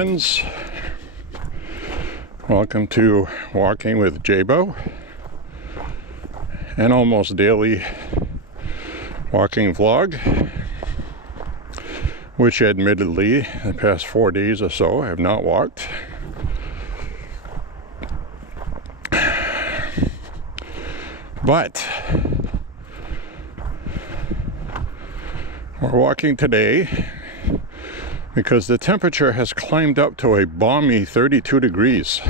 friends. Welcome to Walking with J.Beau, an almost daily walking vlog, which admittedly the past 4 days or so I have not walked. But we're walking today because the temperature has climbed up to a balmy 32 degrees.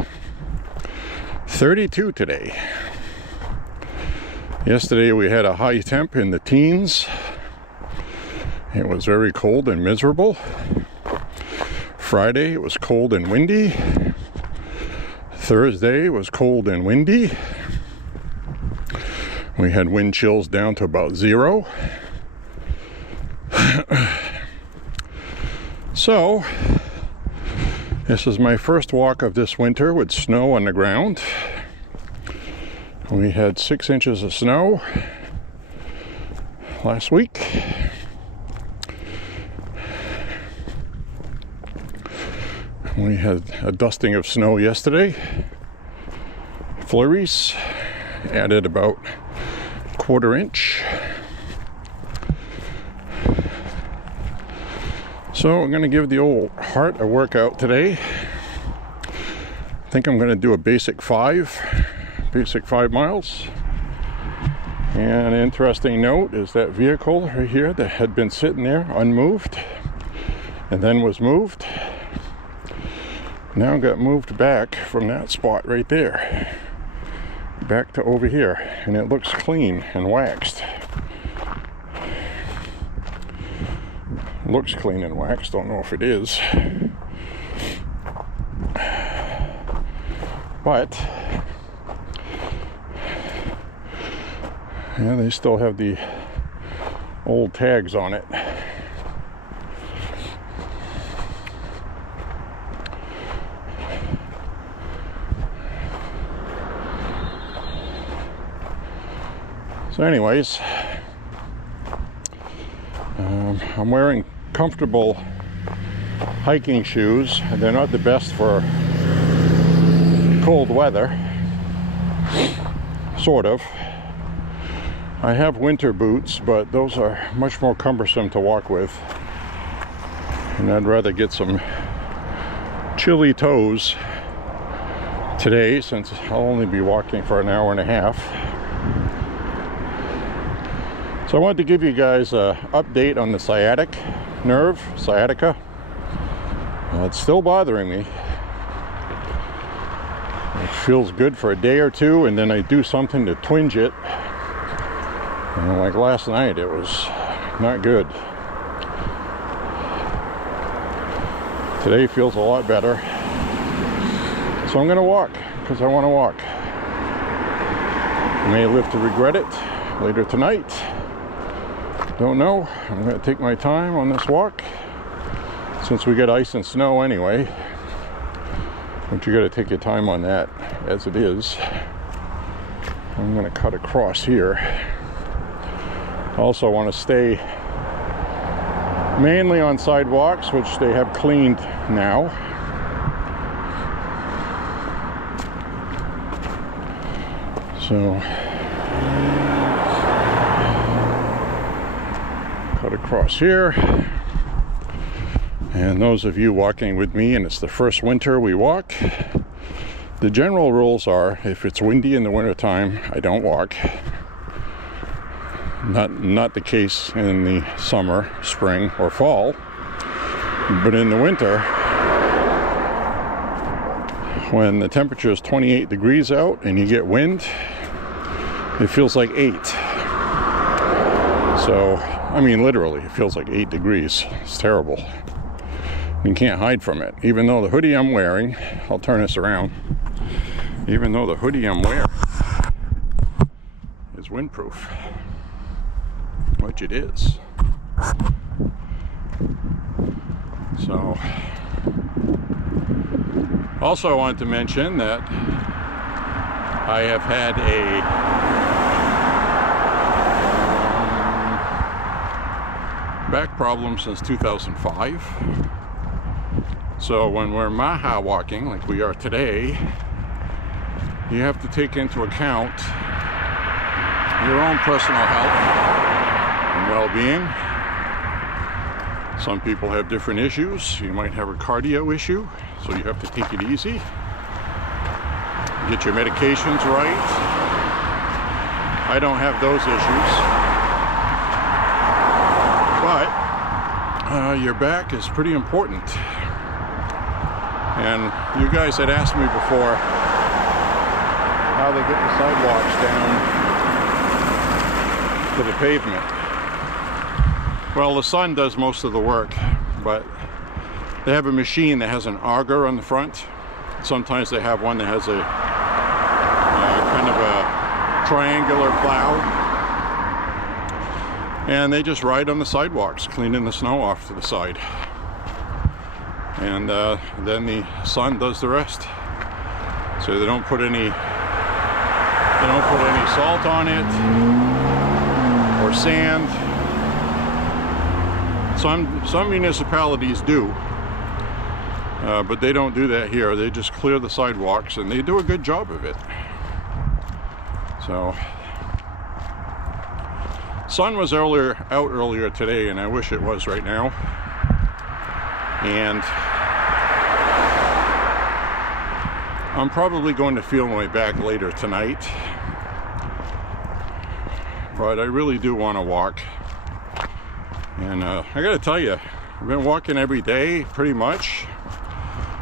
32 today. Yesterday we had a high temp in the teens. It was very cold and miserable. Friday it was cold and windy. Thursday it was cold and windy. We had wind chills down to about 0. So, this is my first walk of this winter with snow on the ground. We had 6 inches of snow last week. We had a dusting of snow yesterday. Flurries added about 1/4 inch. So I'm going to give the old heart a workout today. I think I'm going to do a basic 5 miles. And an interesting note is that vehicle right here that had been sitting there unmoved and then was moved, now got moved back from that spot right there back to over here, and it looks clean and waxed. Looks clean and waxed, don't know if it is, but yeah, they still have the old tags on it. So anyways, I'm wearing comfortable hiking shoes. They're not the best for cold weather, sort of. I have winter boots, but those are much more cumbersome to walk with, and I'd rather get some chilly toes today since I'll only be walking for an hour and a half. So I wanted to give you guys an update on the sciatica. It's still bothering me. It feels good for a day or two, and then I do something to twinge it. And like last night, it was not good. Today feels a lot better. So I'm going to walk, because I want to walk. I may live to regret it later tonight. Don't know. I'm going to take my time on this walk since we get ice and snow anyway, but you got to take your time on that as it is. I'm going to cut across here. I also want to stay mainly on sidewalks, which they have cleaned now. So cut across here, and those of you walking with me and it's the first winter we walk, the general rules are if it's windy in the wintertime, I don't walk. Not the case in the summer, spring, or fall, but in the winter when the temperature is 28 degrees out and you get wind, it feels like 8. So I mean, literally, it feels like 8 degrees. It's terrible. You can't hide from it. Even though the hoodie I'm wearing, I'll turn this around. Even though the hoodie I'm wearing is windproof, which it is. So, also I wanted to mention that I have had a back problem since 2005. So when we're MAHA walking, like we are today, you have to take into account your own personal health and well-being. Some people have different issues. You might have a cardio issue, so you have to take it easy. Get your medications right. I don't have those issues. But your back is pretty important. And you guys had asked me before how they get the sidewalks down to the pavement. Well, the sun does most of the work, but they have a machine that has an auger on the front. Sometimes they have one that has a kind of a triangular plow. And they just ride on the sidewalks, cleaning the snow off to the side. And then the sun does the rest. So they don't put any salt on it or sand. Some municipalities do, but they don't do that here. They just clear the sidewalks, and they do a good job of it. So, sun was out earlier today, and I wish it was right now. And I'm probably going to feel my back later tonight, but I really do want to walk. And I gotta tell you, I've been walking every day pretty much,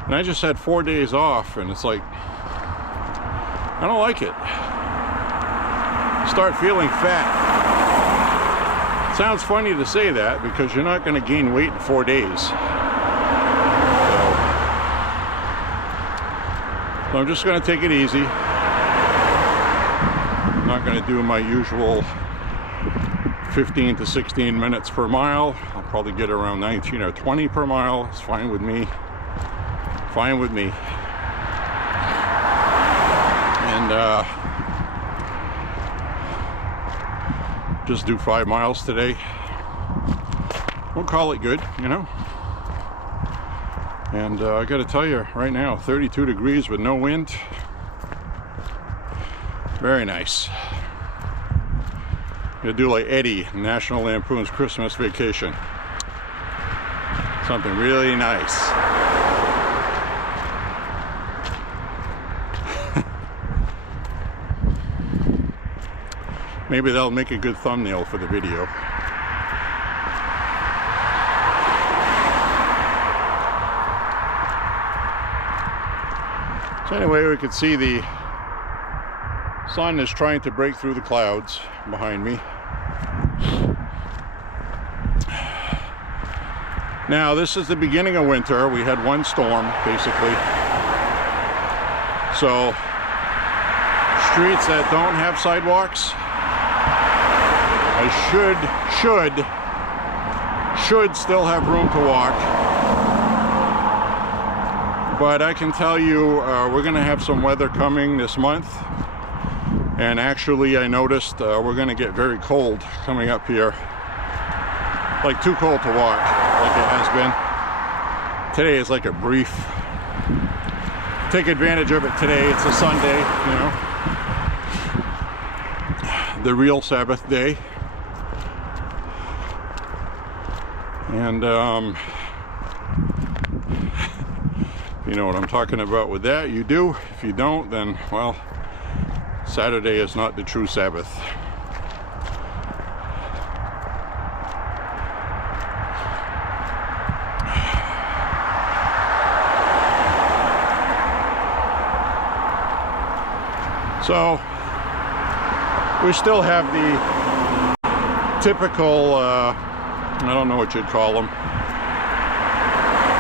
and I just had 4 days off, and it's like, I don't like it. Start feeling fat. It sounds funny to say that because you're not going to gain weight in 4 days. So I'm just going to take it easy. I'm not going to do my usual 15 to 16 minutes per mile. I'll probably get around 19 or 20 per mile. It's fine with me. Fine with me. And just do 5 miles today. We'll call it good, you know. And I gotta tell you right now, 32 degrees with no wind. Very nice. Gonna do like Eddie, National Lampoon's Christmas Vacation. Something really nice. Maybe that'll make a good thumbnail for the video. So anyway, we can see the sun is trying to break through the clouds behind me. Now, this is the beginning of winter. We had one storm, basically. So, streets that don't have sidewalks, I should still have room to walk. But I can tell you, we're gonna have some weather coming this month. And actually, I noticed we're gonna get very cold coming up here. Like too cold to walk, like it has been. Today is like a brief. Take advantage of it today. It's a Sunday, you know. The real Sabbath day. And you know what I'm talking about with that, you do. If you don't, then, well, Saturday is not the true Sabbath. So, we still have the typical, I don't know what you'd call them,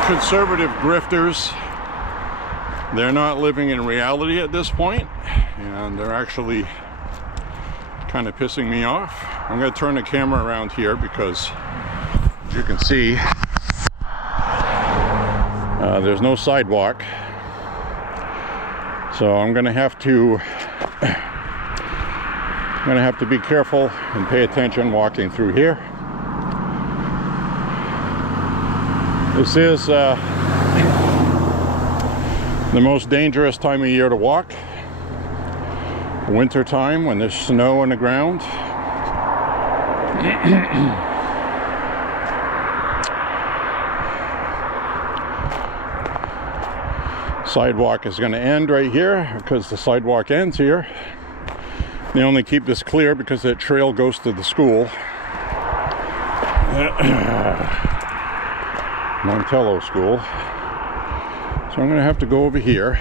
conservative grifters. They're not living in reality at this point, and they're actually kind of pissing me off. I'm going to turn the camera around here because, as you can see, there's no sidewalk. So I'm going to have to be careful and pay attention walking through here. This is The most dangerous time of year to walk. Winter time when there's snow on the ground. Sidewalk is going to end right here because the sidewalk ends here. They only keep this clear because that trail goes to the school. Montello School. So I'm going to have to go over here.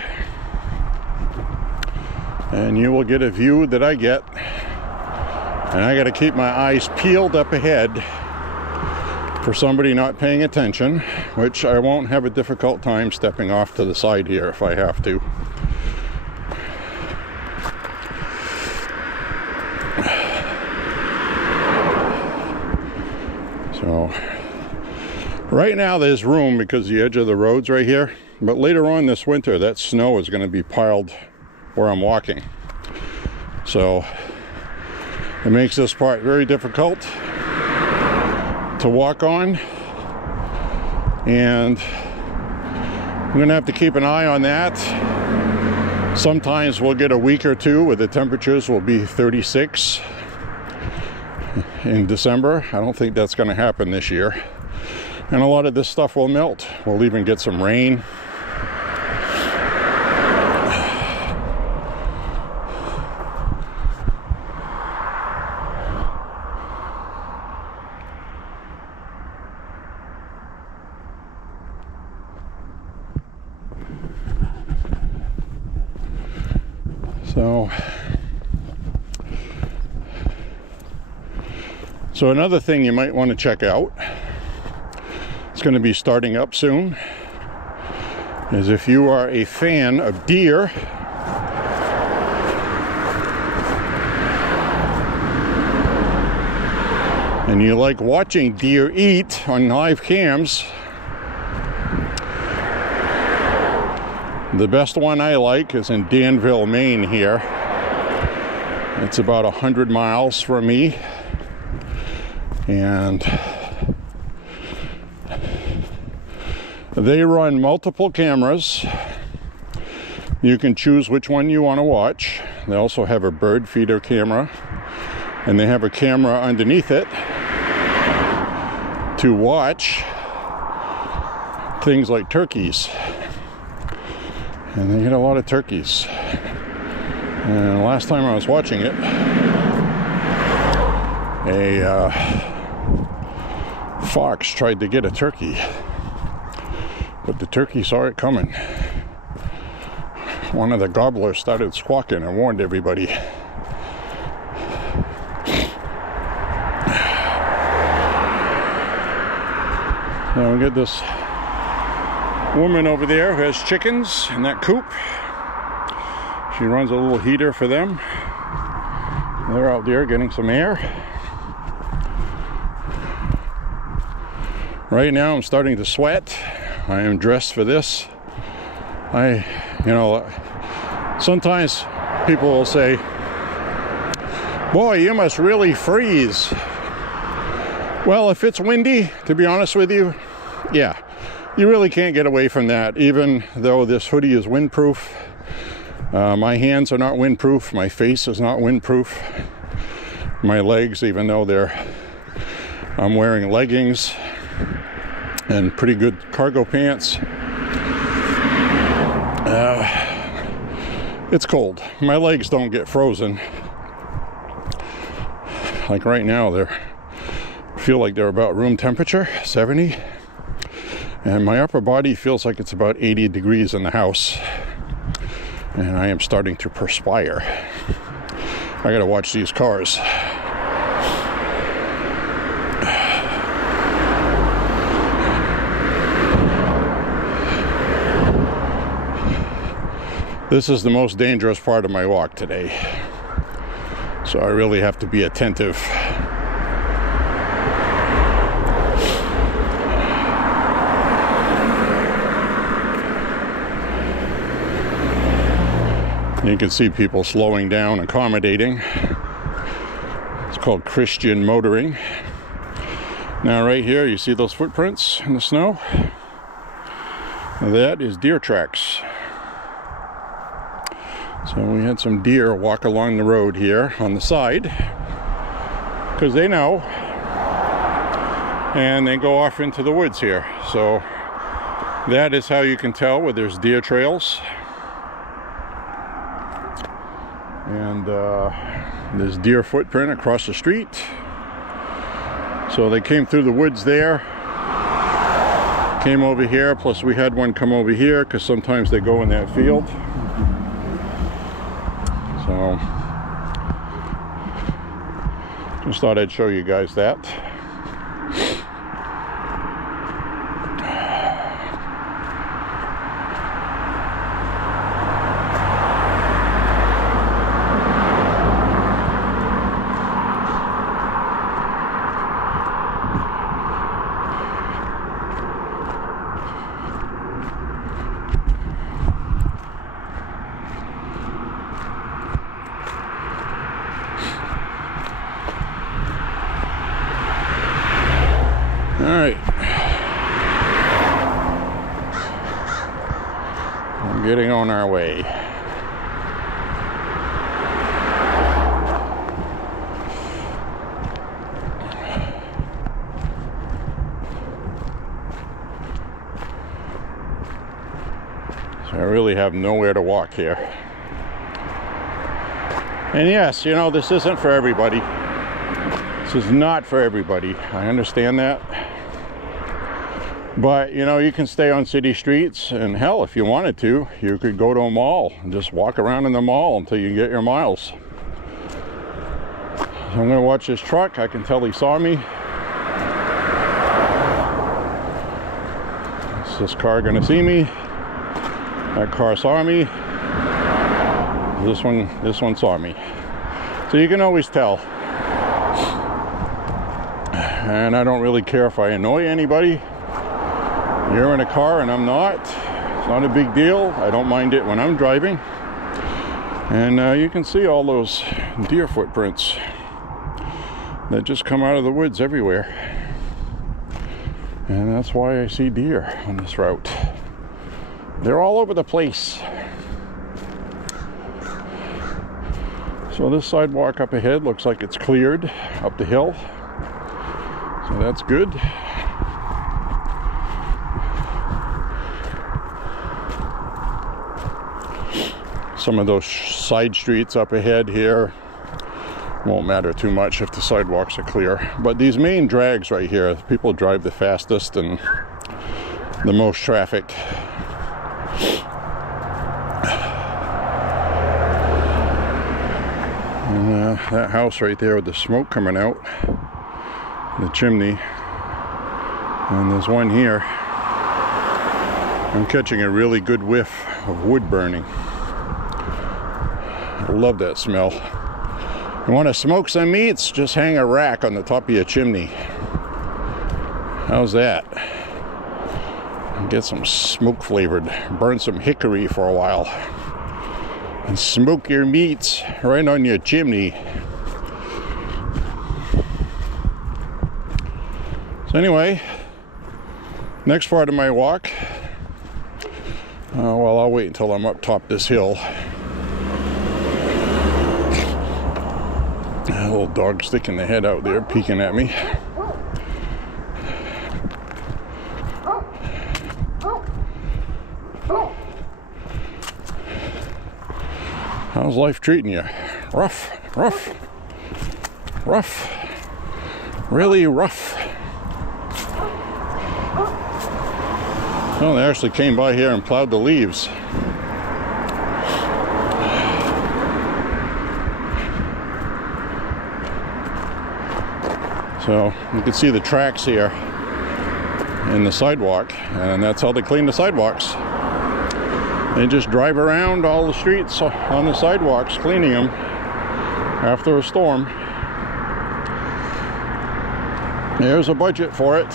And you will get a view that I get. And I got to keep my eyes peeled up ahead for somebody not paying attention, which I won't have a difficult time stepping off to the side here if I have to. So right now there's room because the edge of the road's right here, but later on this winter that snow is going to be piled where I'm walking. So it makes this part very difficult to walk on, and I'm going to have to keep an eye on that. Sometimes we'll get a week or two where the temperatures will be 36 in December. I don't think that's going to happen this year. And a lot of this stuff will melt. We'll even get some rain. So another thing you might want to check out, it's going to be starting up soon, is if you are a fan of deer, and you like watching deer eat on live cams, the best one I like is in Danville, Maine here. It's about 100 miles from me. And they run multiple cameras. You can choose which one you want to watch. They also have a bird feeder camera, and they have a camera underneath it to watch things like turkeys. And they get a lot of turkeys. And last time I was watching it, a fox tried to get a turkey, but the turkey saw it coming. One of the gobblers started squawking and warned everybody. Now we get this woman over there who has chickens in that coop. She runs a little heater for them. They're out there getting some air. Right now I'm starting to sweat. I am dressed for this. Sometimes people will say, boy, you must really freeze. Well, if it's windy, to be honest with you, yeah, you really can't get away from that, even though this hoodie is windproof. My hands are not windproof. My face is not windproof. My legs, even though I'm wearing leggings and pretty good cargo pants. It's cold. My legs don't get frozen. Like right now, I feel like they're about room temperature, 70. And my upper body feels like it's about 80 degrees in the house. And I am starting to perspire. I gotta watch these cars. This is the most dangerous part of my walk today. So I really have to be attentive. You can see people slowing down, accommodating. It's called Christian motoring. Now right here, you see those footprints in the snow? That is deer tracks. So we had some deer walk along the road here on the side, because they know, and they go off into the woods here. So that is how you can tell where there's deer trails. And there's deer footprint across the street. So they came through the woods there, came over here, plus we had one come over here because sometimes they go in that field. So just thought I'd show you guys that. Alright, we're getting on our way. So I really have nowhere to walk here. And yes, you know, this isn't for everybody. This is not for everybody. I understand that. But, you know, you can stay on city streets, and hell, if you wanted to, you could go to a mall and just walk around in the mall until you get your miles. So I'm going to watch this truck. I can tell he saw me. Is this car going to see me? That car saw me. This one saw me. So you can always tell. And I don't really care if I annoy anybody. You're in a car and I'm not. It's not a big deal. I don't mind it when I'm driving. And you can see all those deer footprints that just come out of the woods everywhere. And that's why I see deer on this route. They're all over the place. So this sidewalk up ahead looks like it's cleared up the hill. So that's good. Some of those side streets up ahead here won't matter too much if the sidewalks are clear. But these main drags right here, people drive the fastest and the most traffic. And that house right there with the smoke coming out, the chimney, and there's one here. I'm catching a really good whiff of wood burning. I love that smell. You want to smoke some meats? Just hang a rack on the top of your chimney. How's that? Get some smoke flavored. Burn some hickory for a while. And smoke your meats right on your chimney. So anyway, next part of my walk, well, I'll wait until I'm up top this hill. A little dog sticking the head out there, peeking at me. How's life treating you? Rough, rough, rough, really rough. Oh, they actually came by here and plowed the leaves. So you can see the tracks here in the sidewalk, and that's how they clean the sidewalks. They just drive around all the streets on the sidewalks cleaning them after a storm. There's a budget for it.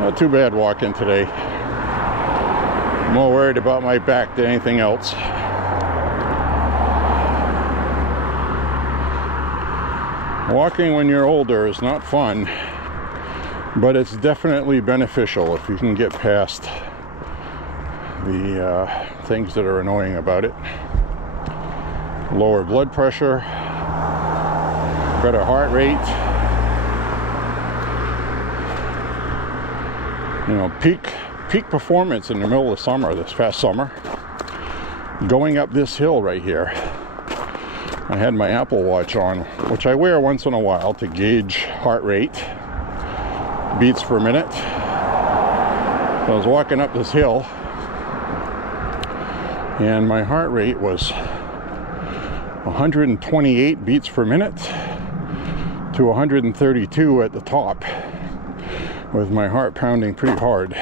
Not too bad walking today. More worried about my back than anything else. Walking when you're older is not fun. but it's definitely beneficial if you can get past the things that are annoying about it. Lower blood pressure, better heart rate, you know, peak performance in the middle of summer, this past summer. Going up this hill right here, I had my Apple Watch on, which I wear once in a while to gauge heart rate, beats per minute. So I was walking up this hill, and my heart rate was 128 beats per minute to 132 at the top, with my heart pounding pretty hard,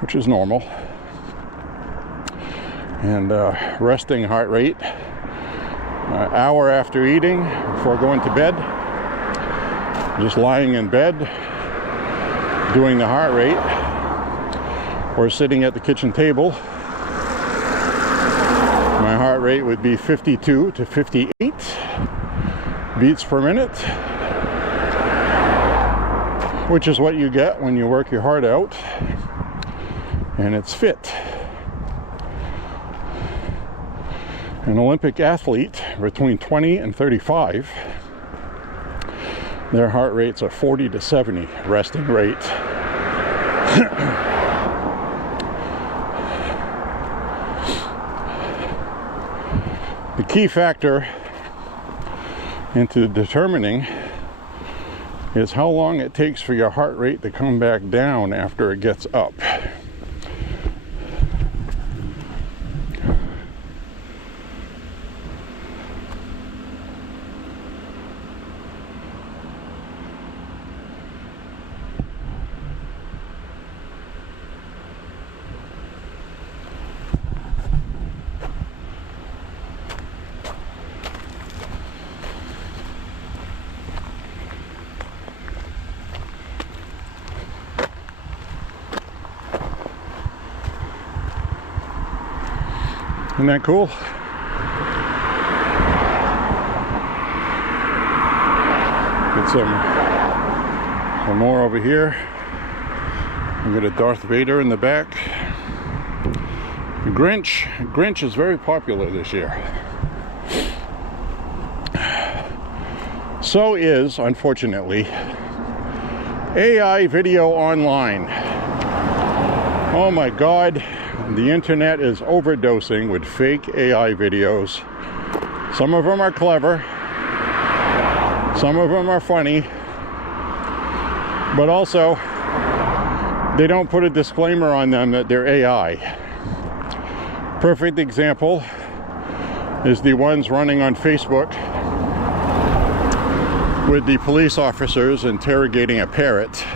which is normal. And resting heart rate, hour after eating, before going to bed, just lying in bed, doing the heart rate, or sitting at the kitchen table, my heart rate would be 52 to 58 beats per minute, which is what you get when you work your heart out, and it's fit. An Olympic athlete between 20 and 35, their heart rates are 40 to 70 resting rate. The key factor into determining is how long it takes for your heart rate to come back down after it gets up. Isn't that cool? Get some more over here. We got a Darth Vader in the back. Grinch is very popular this year. So is, unfortunately, AI video online. Oh my God. The internet is overdosing with fake AI videos. Some of them are clever, some of them are funny, but also they don't put a disclaimer on them that they're AI. Perfect example is the ones running on Facebook with the police officers interrogating a parrot,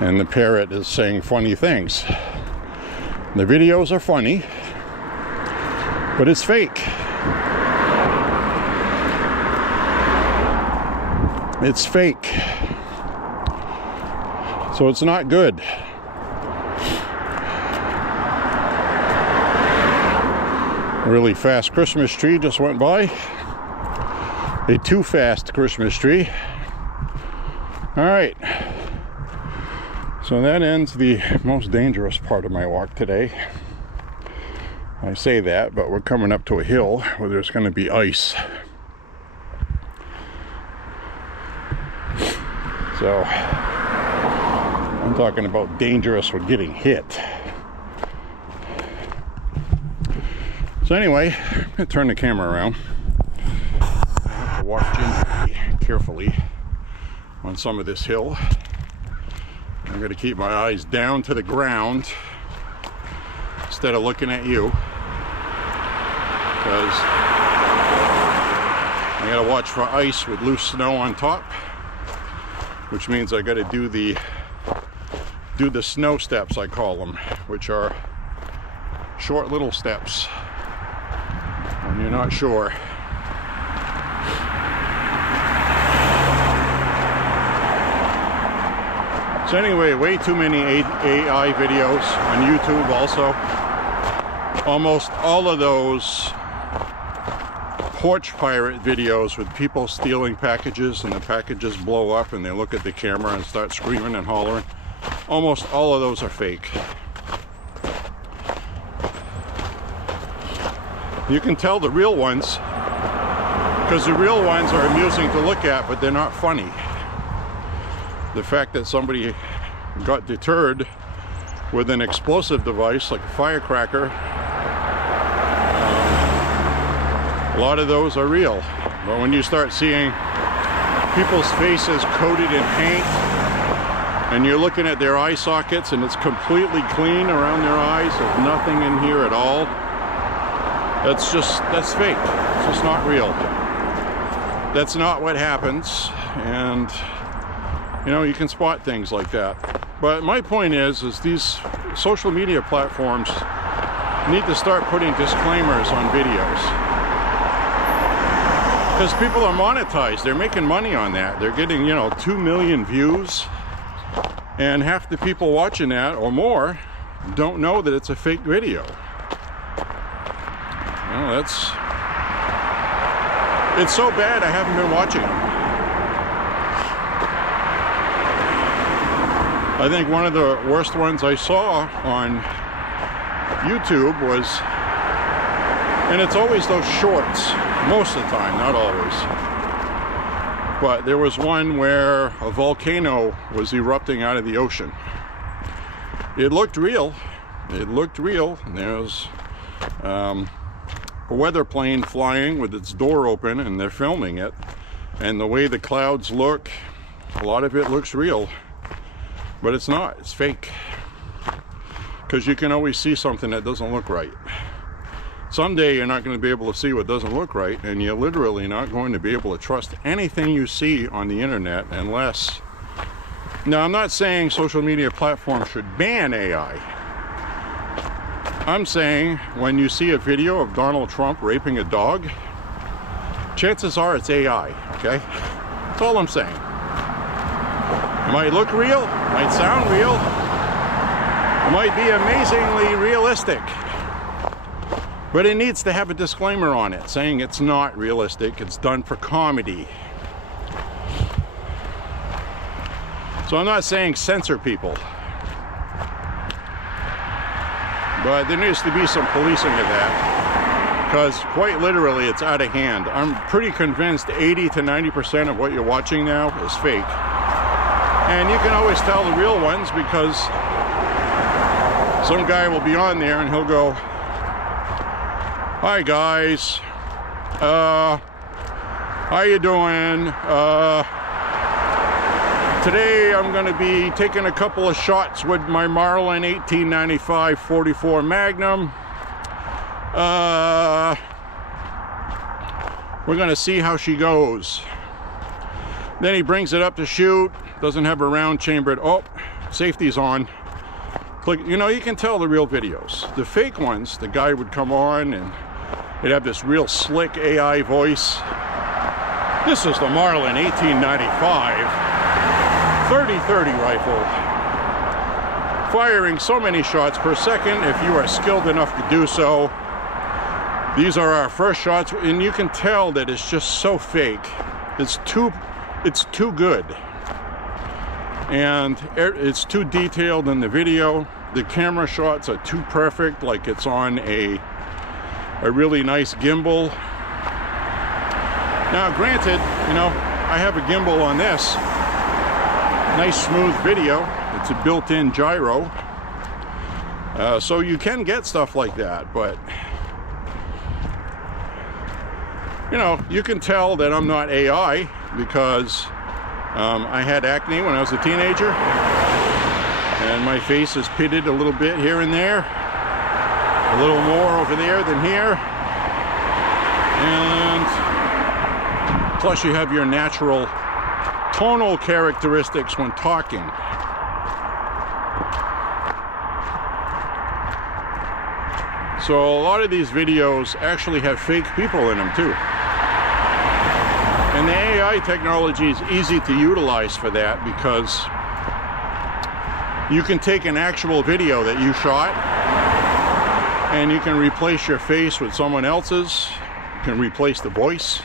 and the parrot is saying funny things. The videos are funny, but it's fake. It's fake. So it's not good. A really fast Christmas tree just went by. A too fast Christmas tree. All right. So that ends the most dangerous part of my walk today. I say that, but we're coming up to a hill where there's going to be ice. So I'm talking about dangerous with getting hit. So anyway, I'm going to turn the camera around. I have to walk gingerly, carefully on some of this hill. I'm going to keep my eyes down to the ground instead of looking at you, because I got to watch for ice with loose snow on top, which means I got to do the snow steps, I call them, which are short little steps when you're not sure. So anyway, way too many AI videos on YouTube also. Almost all of those porch pirate videos with people stealing packages and the packages blow up and they look at the camera and start screaming and hollering. Almost all of those are fake. You can tell the real ones because the real ones are amusing to look at, but they're not funny. The fact that somebody got deterred with an explosive device like a firecracker, a lot of those are real. But when you start seeing people's faces coated in paint and you're looking at their eye sockets and it's completely clean around their eyes, there's nothing in here at all, that's fake. It's just not real. That's not what happens, and you know, you can spot things like that. But my point is these social media platforms need to start putting disclaimers on videos. Because people are monetized, they're making money on that. They're getting, you know, 2 million views, and half the people watching that or more don't know that it's a fake video. Well, it's so bad I haven't been watching them. I think one of the worst ones I saw on YouTube was, and it's always those shorts, most of the time, not always, but there was one where a volcano was erupting out of the ocean. It looked real. It looked real. And there was a weather plane flying with its door open, and they're filming it, and the way the clouds look, a lot of it looks real, but it's not. It's fake, because you can always see something that doesn't look right. Someday you're not going to be able to see what doesn't look right, and you're literally not going to be able to trust anything you see on the internet unless... Now, I'm not saying social media platforms should ban AI. I'm saying when you see a video of Donald Trump raping a dog, chances are it's AI, okay? That's all I'm saying. It might look real, it might sound real, it might be amazingly realistic, but it needs to have a disclaimer on it saying it's not realistic, it's done for comedy. So I'm not saying censor people, but there needs to be some policing of that, because quite literally it's out of hand. I'm pretty convinced 80 to 90% of what you're watching now is fake. And you can always tell the real ones because some guy will be on there and he'll go, "Hi guys, how you doing? Today I'm going to be taking a couple of shots with my Marlin 1895 44 Magnum. We're going to see how she goes." Then he brings it up to shoot, doesn't have a round chambered. Oh, safety's on. Click. You know, you can tell the real videos. The fake ones, the guy would come on and he'd have this real slick AI voice. "This is the Marlin 1895 30-30 rifle, firing so many shots per second if you are skilled enough to do so. These are our first shots," and you can tell that it's just so fake. It's too good, and it's too detailed in the video. The camera shots are too perfect, like it's on a really nice gimbal. Now, granted, you know, I have a gimbal on this. Nice smooth video. It's a built-in gyro, so you can get stuff like that, but you know, you can tell that I'm not AI because I had acne when I was a teenager, and my face is pitted a little bit here and there, a little more over there than here, and plus you have your natural tonal characteristics when talking. So a lot of these videos actually have fake people in them too. And the AI technology is easy to utilize for that, because you can take an actual video that you shot and you can replace your face with someone else's, can replace the voice.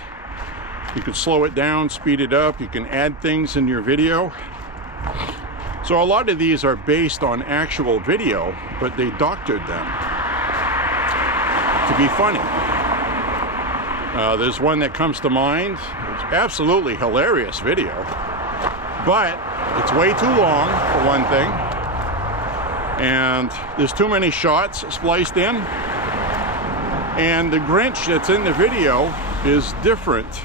You can slow it down, speed it up. You can add things in your video. So a lot of these are based on actual video, but they doctored them to be funny. There's one that comes to mind. It's absolutely hilarious video, but it's way too long for one thing, and there's too many shots spliced in, and the Grinch that's in the video is different.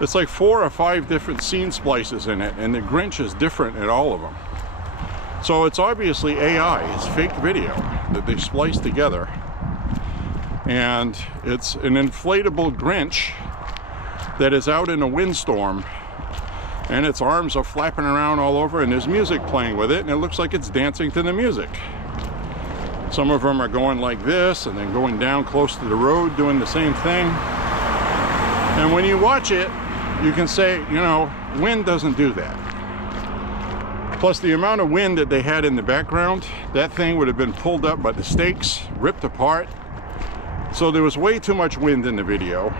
It's like 4 or 5 different scene splices in it, and the Grinch is different in all of them. So it's obviously AI, it's fake video that they spliced together. And it's an inflatable Grinch that is out in a windstorm, and its arms are flapping around all over, and there's music playing with it, and it looks like it's dancing to the music. Some of them are going like this and then going down close to the road doing the same thing. And when you watch it, you can say, you know, wind doesn't do that. Plus the amount of wind that they had in the background, that thing would have been pulled up by the stakes, ripped apart. So there was way too much wind in the video.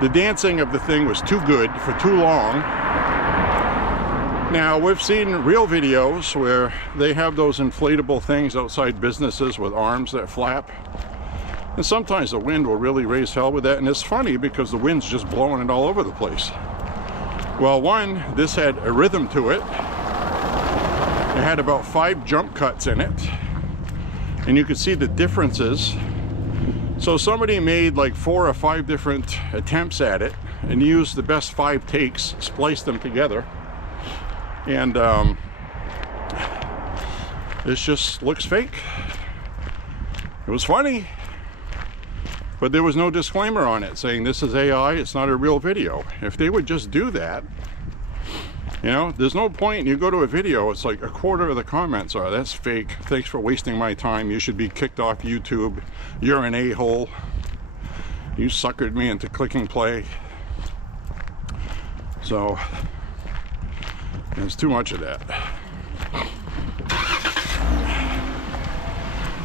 The dancing of the thing was too good for too long. Now, we've seen real videos where they have those inflatable things outside businesses with arms that flap. And sometimes the wind will really raise hell with that, and it's funny because the wind's just blowing it all over the place. Well, one, this had a rhythm to it. It had about 5 jump cuts in it, and you could see the differences. So somebody made like 4 or 5 different attempts at it and used the best 5 takes, spliced them together, and this just looks fake. It was funny, but there was no disclaimer on it saying this is AI, it's not a real video. If they would just do that, you know, there's no point. You go to a video, it's like 1/4 of the comments are, that's fake, thanks for wasting my time, you should be kicked off YouTube, you're an a-hole, you suckered me into clicking play. So there's too much of that.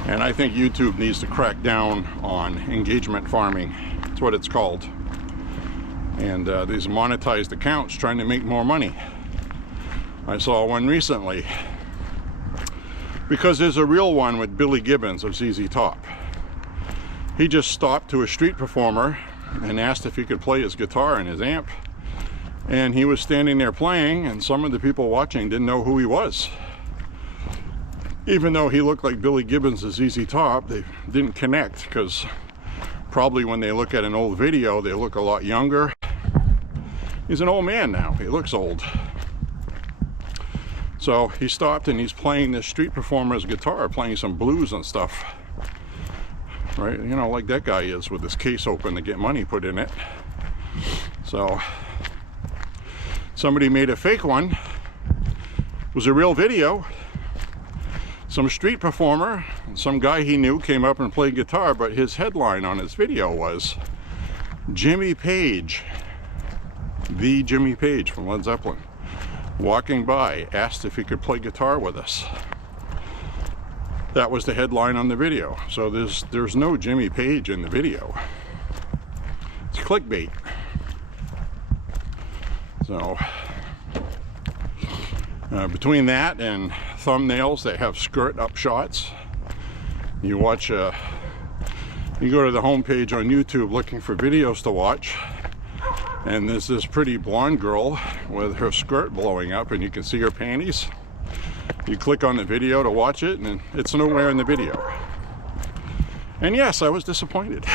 And I think YouTube needs to crack down on engagement farming. That's what it's called. And these monetized accounts trying to make more money. I saw one recently, because there's a real one with Billy Gibbons of ZZ Top. He just stopped to a street performer and asked if he could play his guitar and his amp. And he was standing there playing, and some of the people watching didn't know who he was. Even though he looked like Billy Gibbons of ZZ Top, they didn't connect, because probably when they look at an old video, they look a lot younger. He's an old man now, he looks old. So he stopped and he's playing this street performer's guitar, playing some blues and stuff. Right, you know, like that guy is with his case open to get money put in it. So somebody made a fake one. It was a real video. Some street performer, some guy he knew came up and played guitar, but his headline on his video was Jimmy Page, the Jimmy Page from Led Zeppelin, walking by, asked if he could play guitar with us. That was the headline on the video. So there's no Jimmy Page in the video. It's clickbait. So between that and thumbnails that have skirt up shots, you watch you go to the homepage on YouTube looking for videos to watch, and there's this pretty blonde girl with her skirt blowing up and you can see her panties. You click on the video to watch it and it's nowhere in the video. And yes, I was disappointed.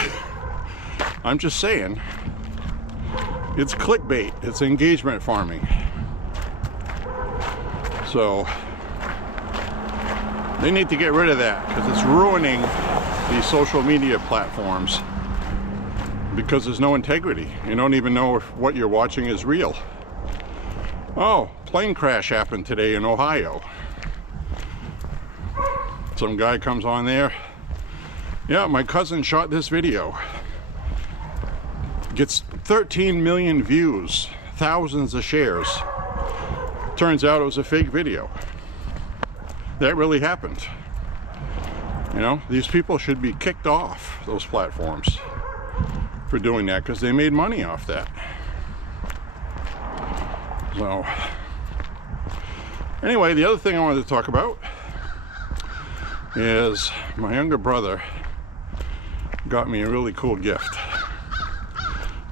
I'm just saying, it's clickbait, it's engagement farming. So they need to get rid of that, because it's ruining these social media platforms, because there's no integrity. You don't even know if what you're watching is real. Oh, plane crash happened today in Ohio. Some guy comes on there. Yeah, my cousin shot this video. Gets 13 million views, thousands of shares. Turns out it was a fake video. That really happened. You know, these people should be kicked off those platforms for doing that, because they made money off that. So anyway, the other thing I wanted to talk about is my younger brother got me a really cool gift.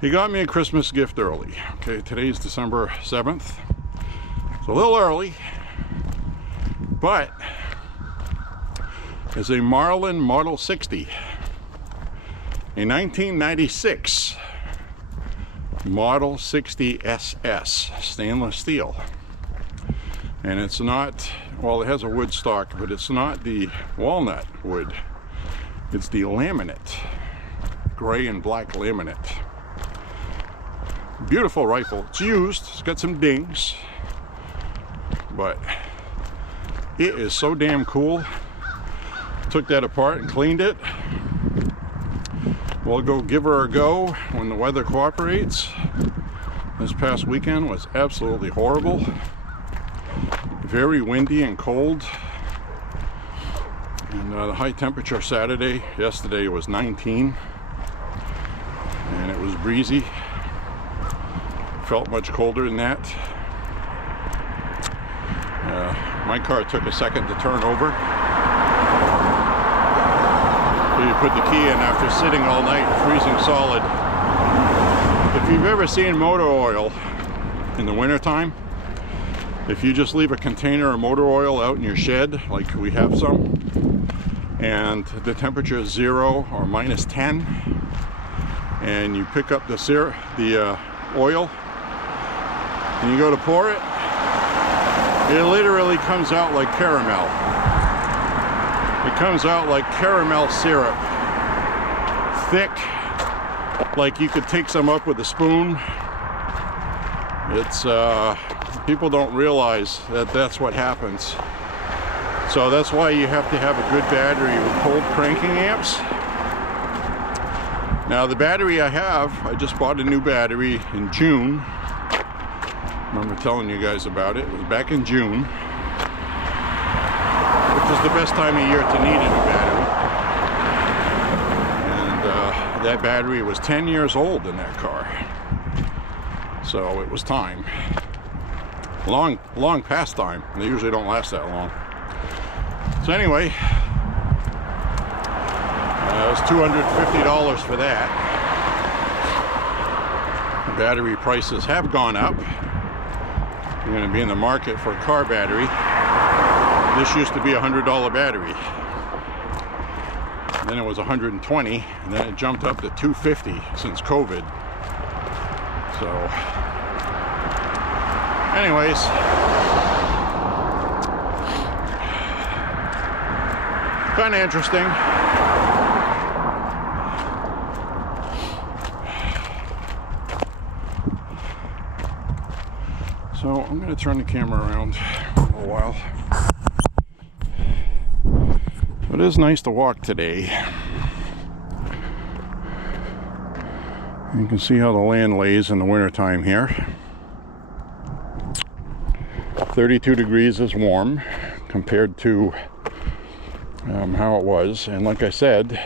He got me a Christmas gift early. Okay, today's December 7th. It's a little early, but it's a Marlin Model 60, a 1996 Model 60 SS stainless steel. And it's not, well, it has a wood stock, but it's not the walnut wood. It's the laminate, gray and black laminate. Beautiful rifle. It's used, it's got some dings, but it is so damn cool. Took that apart and cleaned it. We'll go give her a go when the weather cooperates. This past weekend was absolutely horrible. Very windy and cold. And the high temperature yesterday was 19. And it was breezy. Felt much colder than that. My car took a second to turn over. So you put the key in after sitting all night, freezing solid. If you've ever seen motor oil in the wintertime, if you just leave a container of motor oil out in your shed, like we have some, and the temperature is 0 or -10, and you pick up the oil, and you go to pour it, it literally comes out like caramel. It comes out like caramel syrup. Thick, like you could take some up with a spoon. It's, people don't realize that that's what happens. So that's why you have to have a good battery with cold cranking amps. Now the battery I have, I just bought a new battery in June. I remember telling you guys about it. It was back in June, which is the best time of year to need a new battery. And that battery was 10 years old in that car. So it was time. Long past time. They usually don't last that long. So anyway, it was $250 for that. The battery prices have gone up. You're going to be in the market for a car battery. This used to be a $100 battery. And then it was $120, and then it jumped up to $250 since COVID. So, anyways, kind of interesting. So I'm going to turn the camera around for a little while. It is nice to walk today. You can see how the land lays in the wintertime here. 32 degrees is warm compared to how it was. And like I said,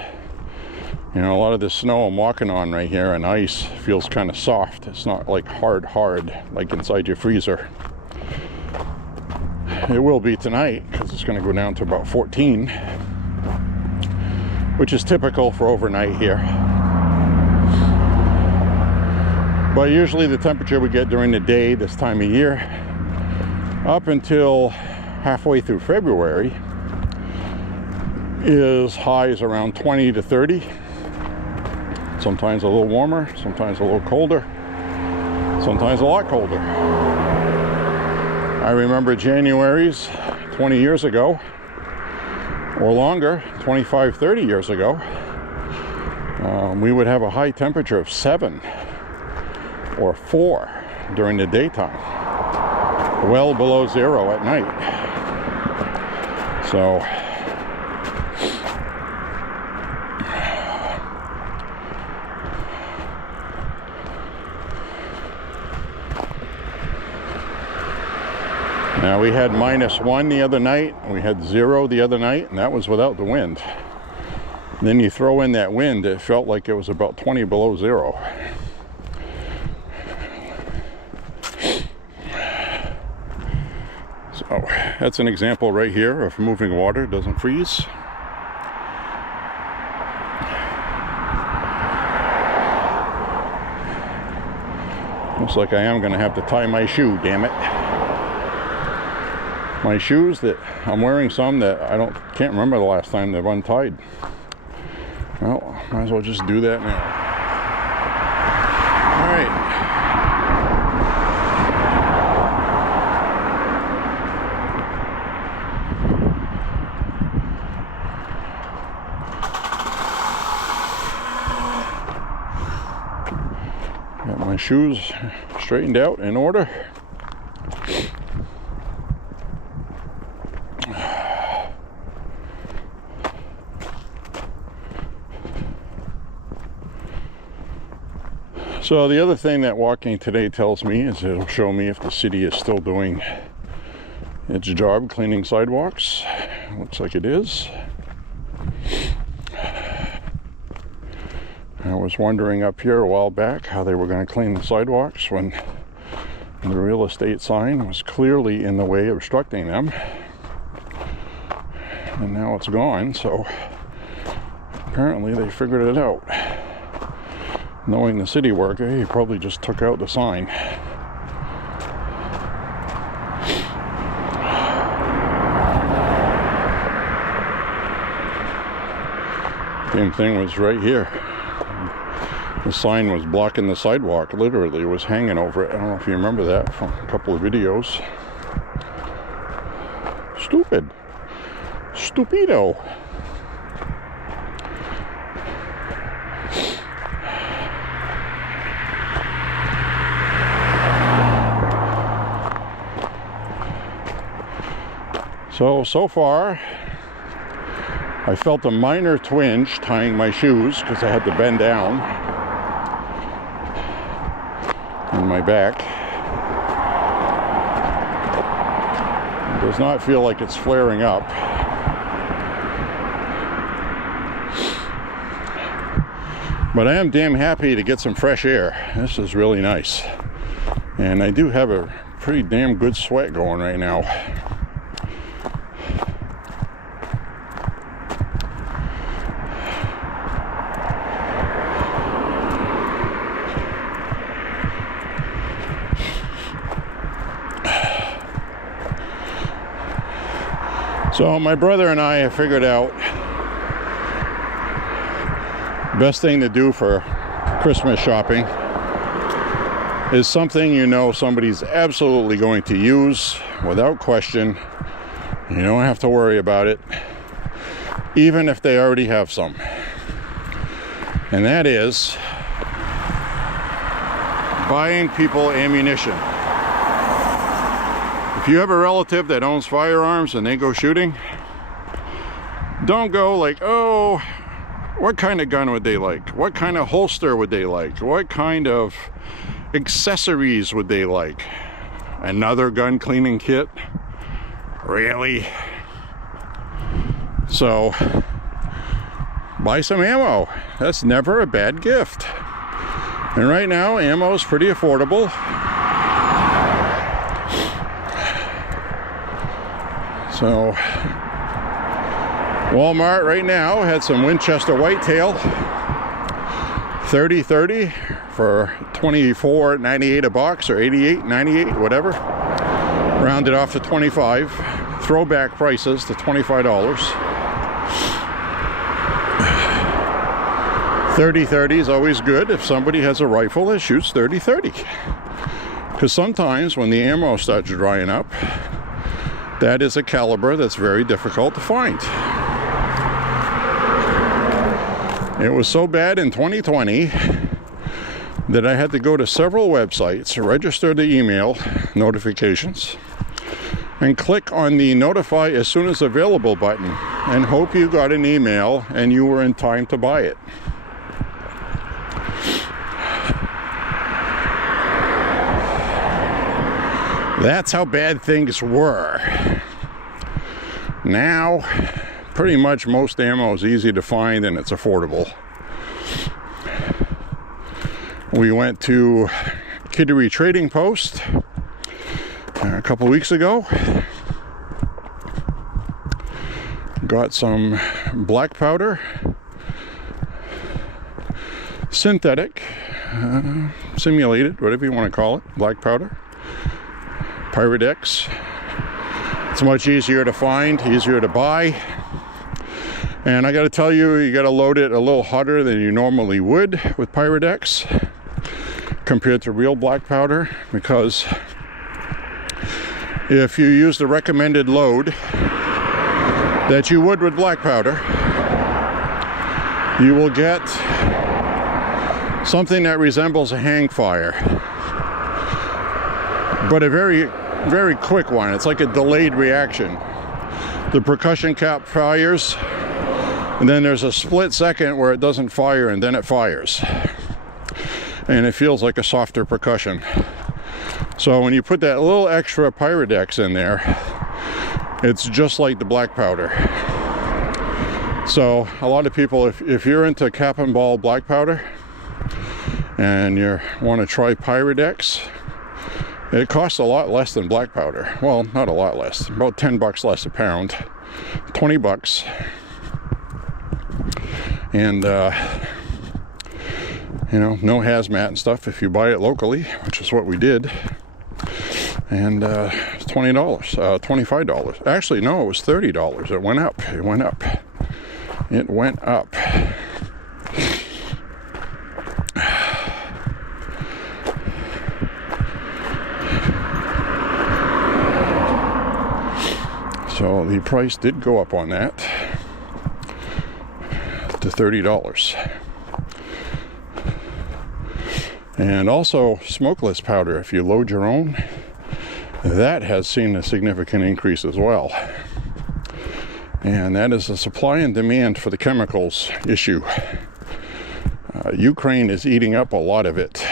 you know, a lot of the snow I'm walking on right here and ice feels kind of soft. It's not like hard like inside your freezer. It will be tonight because it's going to go down to about 14, which is typical for overnight here. But usually the temperature we get during the day this time of year up until halfway through February is highs around 20 to 30. Sometimes a little warmer, sometimes a little colder, sometimes a lot colder. I remember Januaries 20 years ago, or longer, 25, 30 years ago, we would have a high temperature of 7 or 4 during the daytime, well below 0 at night. So, Now we had -1 the other night, and we had 0 the other night, and that was without the wind. And then you throw in that wind, it felt like it was about 20 below 0. So that's an example right here of moving water doesn't freeze. Looks like I am going to have to tie my shoe, damn it. My shoes that I'm wearing, some that can't remember the last time they've untied. Well, might as well just do that now. All right. Got my shoes straightened out in order. So the other thing that walking today tells me is it'll show me if the city is still doing its job cleaning sidewalks. Looks like it is. I was wondering up here a while back how they were going to clean the sidewalks when the real estate sign was clearly in the way, obstructing them. And now it's gone, so apparently they figured it out. Knowing the city worker, he probably just took out the sign. Same thing was right here. The sign was blocking the sidewalk, literally. It was hanging over it. I don't know if you remember that from a couple of videos. Stupid. Stupido. So far, I felt a minor twinge tying my shoes because I had to bend down in my back. It does not feel like it's flaring up. But I am damn happy to get some fresh air. This is really nice. And I do have a pretty damn good sweat going right now. So my brother and I have figured out best thing to do for Christmas shopping is something you know somebody's absolutely going to use without question. You don't have to worry about it, even if they already have some. And that is buying people ammunition. If you have a relative that owns firearms and they go shooting, don't go like, oh, what kind of gun would they like? What kind of holster would they like? What kind of accessories would they like? Another gun cleaning kit? Really? So, buy some ammo. That's never a bad gift. And right now, ammo is pretty affordable. So Walmart right now had some Winchester Whitetail 30-30 for $24.98 a box, or $88.98, whatever. Rounded off to 25. Throwback prices to $25. 30-30 is always good if somebody has a rifle that shoots 30-30. Because sometimes when the ammo starts drying up, that is a caliber that's very difficult to find. It was so bad in 2020 that I had to go to several websites, register the email notifications, and click on the notify as soon as available button and hope you got an email and you were in time to buy it. That's how bad things were. Now, pretty much most ammo is easy to find and it's affordable. We went to Kittery Trading Post a couple weeks ago. Got some black powder, synthetic, simulated, whatever you want to call it, black powder, Pyrodex. It's much easier to find, easier to buy. And I got to tell you, you got to load it a little hotter than you normally would with Pyrodex compared to real black powder, because if you use the recommended load that you would with black powder, you will get something that resembles a hang fire, but a very, very quick one. It's like a delayed reaction. The percussion cap fires, and then there's a split second where it doesn't fire, and then it fires. And it feels like a softer percussion. So when you put that little extra Pyrodex in there, it's just like the black powder. So a lot of people, if you're into cap and ball black powder and you want to try Pyrodex, it costs a lot less than black powder. Well, not a lot less, about 10 bucks less a pound, 20 bucks. And you know, no hazmat and stuff if you buy it locally, which is what we did. And it's $20, $25. Actually, no, it was $30. It went up. It went up. It went up. So the price did go up on that to $30. And also smokeless powder, if you load your own, that has seen a significant increase as well. And that is a supply and demand for the chemicals issue. Ukraine is eating up a lot of it.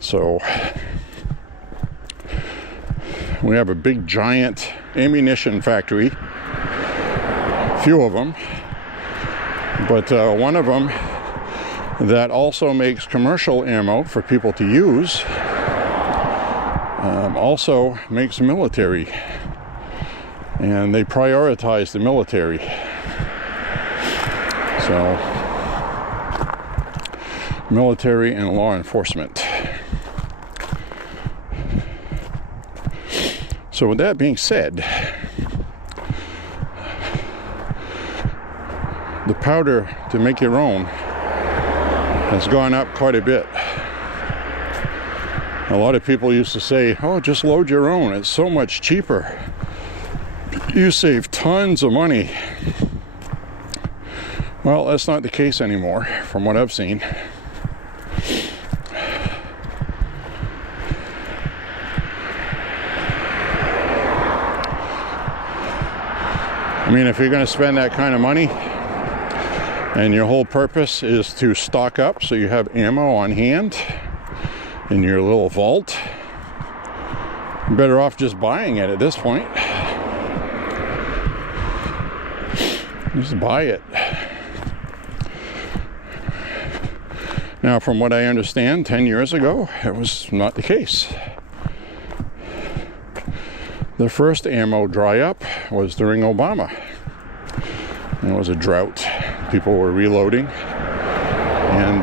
So we have a big giant ammunition factory, a few of them, but one of them that also makes commercial ammo for people to use, also makes military, and they prioritize the military. So military and law enforcement. So with that being said, the powder to make your own has gone up quite a bit. A lot of people used to say, oh, just load your own, it's so much cheaper. You save tons of money. Well, that's not the case anymore, from what I've seen. I mean, if you're going to spend that kind of money and your whole purpose is to stock up so you have ammo on hand in your little vault, you're better off just buying it at this point. Just buy it. Now, from what I understand, 10 years ago, it was not the case. The first ammo dry up was during Obama. It was a drought. People were reloading, and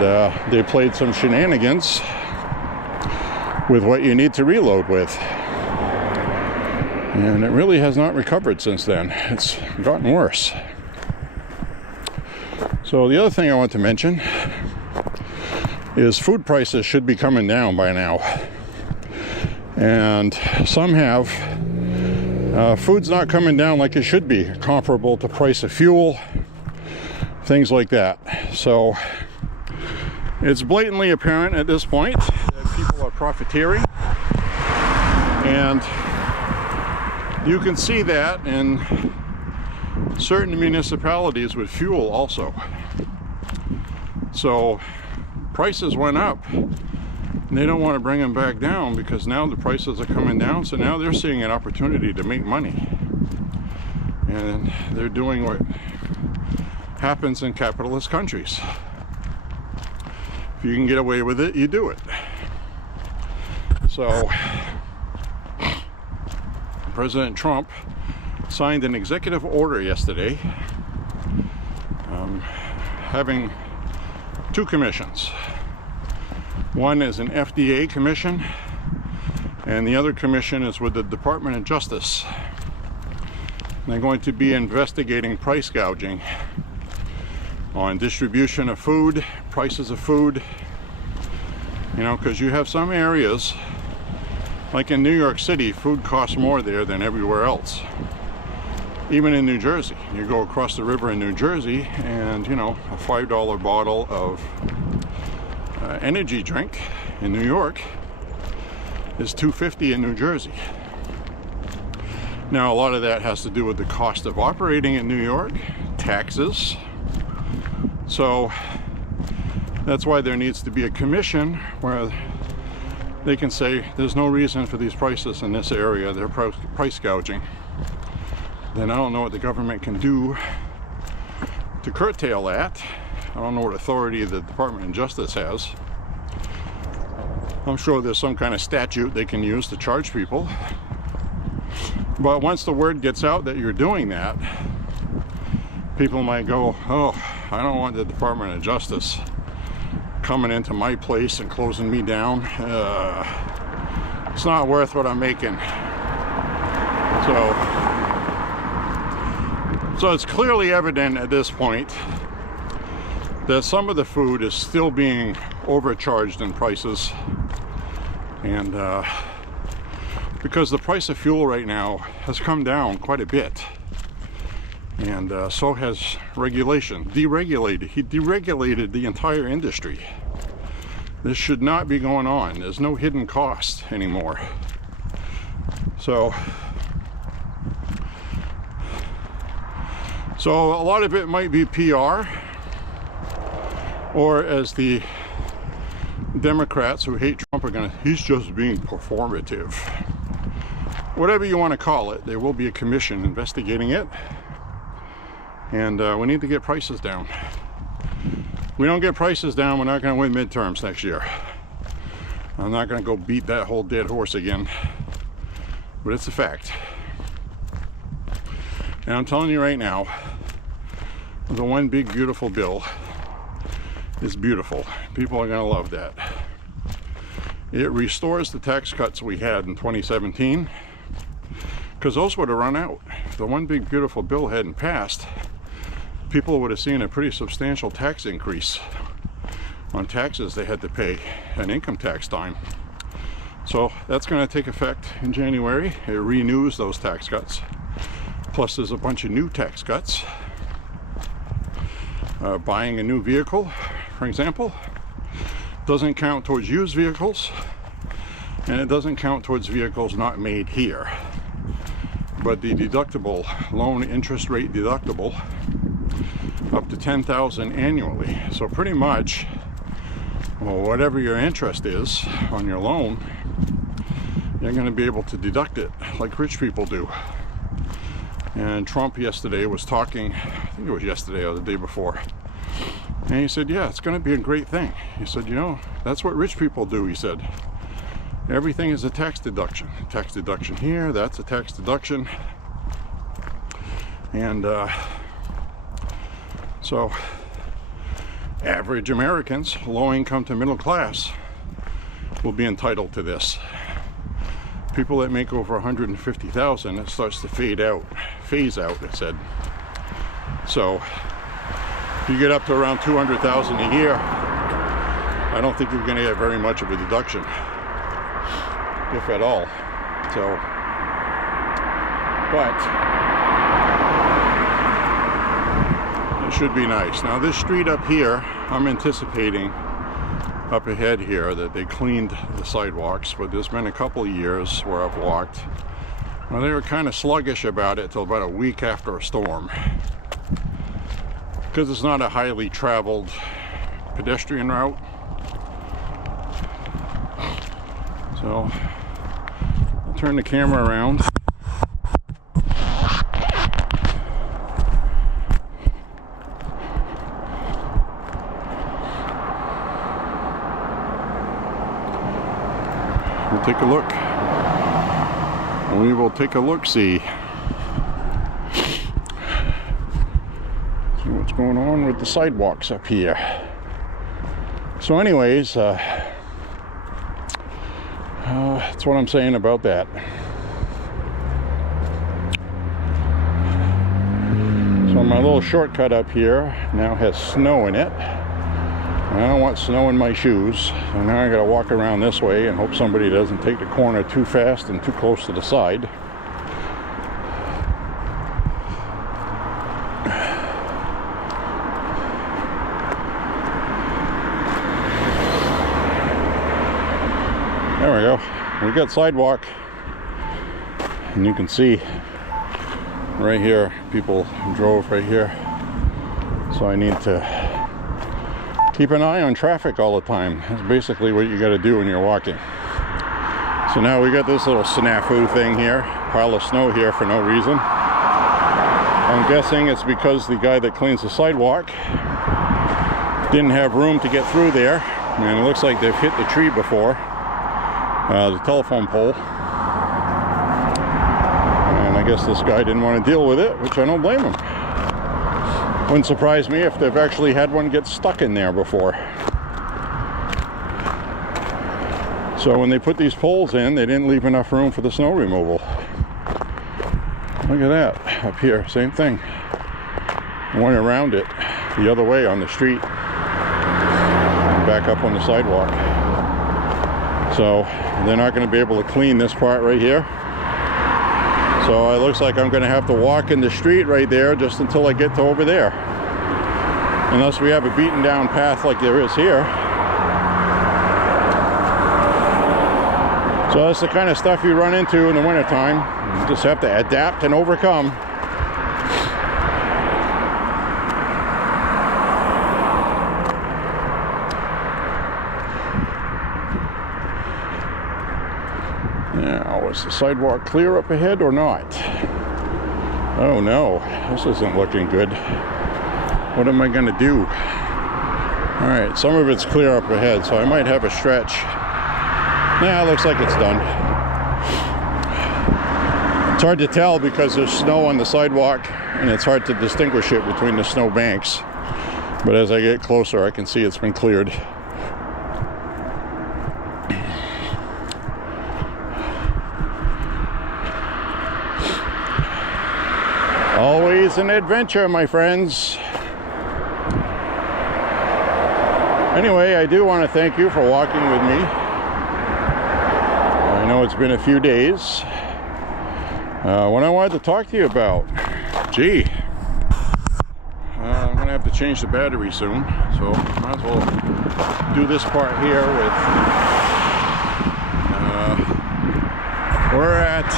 they played some shenanigans with what you need to reload with. And it really has not recovered since then. It's gotten worse. So the other thing I want to mention is food prices should be coming down by now. And some have. Food's not coming down like it should be, comparable to price of fuel, things like that. So it's blatantly apparent at this point that people are profiteering, and you can see that in certain municipalities with fuel also. So prices went up And they don't want to bring them back down because now the prices are coming down, so now they're seeing an opportunity to make money. And they're doing what happens in capitalist countries. If you can get away with it, you do it. So President Trump signed an executive order yesterday having two commissions. One is an FDA commission, and the other commission is with the Department of Justice. They're going to be investigating price gouging on distribution of food, prices of food. You know, because you have some areas, like in New York City, food costs more there than everywhere else. Even in New Jersey, you go across the river in New Jersey, and you know, a $5 bottle of energy drink in New York is $2.50 in New Jersey. Now, a lot of that has to do with the cost of operating in New York, taxes. So that's why there needs to be a commission where they can say there's no reason for these prices in this area, they're price gouging. Then I don't know what the government can do to curtail that. I don't know what authority the Department of Justice has. I'm sure there's some kind of statute they can use to charge people. But once the word gets out that you're doing that, people might go, oh, I don't want the Department of Justice coming into my place and closing me down. It's not worth what I'm making. So it's clearly evident at this point that some of the food is still being overcharged in prices, and because the price of fuel right now has come down quite a bit, and so has regulation. He deregulated the entire industry. This should not be going on. There's no hidden cost anymore. So a lot of it might be PR, or as the Democrats who hate Trump are gonna, he's just being performative. Whatever you want to call it, there will be a commission investigating it, and we need to get prices down. If we don't get prices down, we're not going to win midterms next year. I'm not going to go beat that whole dead horse again, but it's a fact. And I'm telling you right now, the one big beautiful bill is beautiful. People are going to love that. It restores the tax cuts we had in 2017, because those would have run out. If the one big beautiful bill hadn't passed, people would have seen a pretty substantial tax increase on taxes they had to pay at income tax time. So that's going to take effect in January. It renews those tax cuts. Plus there's a bunch of new tax cuts. Buying a new vehicle, for example, doesn't count towards used vehicles, and it doesn't count towards vehicles not made here. But the deductible, loan interest rate deductible, up to $10,000 annually. So pretty much, well, whatever your interest is on your loan, you're going to be able to deduct it like rich people do. And Trump yesterday was talking, I think it was yesterday or the day before, and he said, yeah, it's going to be a great thing. He said, you know, that's what rich people do, he said. Everything is a tax deduction. Tax deduction here, that's a tax deduction. And so average Americans, low income to middle class, will be entitled to this. People that make over 150,000, it starts to phase out, it said. So if you get up to around 200,000 a year, I don't think you're going to get very much of a deduction, if at all. So, but it should be nice. Now this street up here, I'm anticipating up ahead here that they cleaned the sidewalks, but there's been a couple of years where I've walked. Well, they were kind of sluggish about it till about a week after a storm, because it's not a highly traveled pedestrian route. So I'll turn the camera around. We'll take a look. We will take a look-see. See what's going on with the sidewalks up here. So anyways, that's what I'm saying about that. So my little shortcut up here now has snow in it. I don't want snow in my shoes, so now I gotta walk around this way and hope somebody doesn't take the corner too fast and too close to the side. There we go. We got sidewalk, and you can see right here, people drove right here. So I need to keep an eye on traffic all the time. That's basically what you got to do when you're walking. So now we got this little snafu thing here, pile of snow here for no reason. I'm guessing it's because the guy that cleans the sidewalk didn't have room to get through there, and it looks like they've hit the tree before, the telephone pole. And I guess this guy didn't want to deal with it, which I don't blame him. Wouldn't surprise me if they've actually had one get stuck in there before. So when they put these poles in, they didn't leave enough room for the snow removal. Look at that, up here, same thing. Went around it the other way on the street, back up on the sidewalk. So they're not going to be able to clean this part right here. So it looks like I'm going to have to walk in the street right there just until I get to over there. Unless we have a beaten down path like there is here. So that's the kind of stuff you run into in the wintertime. You just have to adapt and overcome. Now, is the sidewalk clear up ahead or not? Oh no, this isn't looking good. What am I going to do? Alright, some of it's clear up ahead, so I might have a stretch. Nah, looks like it's done. It's hard to tell because there's snow on the sidewalk, and it's hard to distinguish it between the snow banks. But as I get closer, I can see it's been cleared. Always an adventure, my friends. Anyway, I do want to thank you for walking with me. I know it's been a few days. What I wanted to talk to you about, gee, I'm gonna have to change the battery soon, so might as well do this part here with, we're at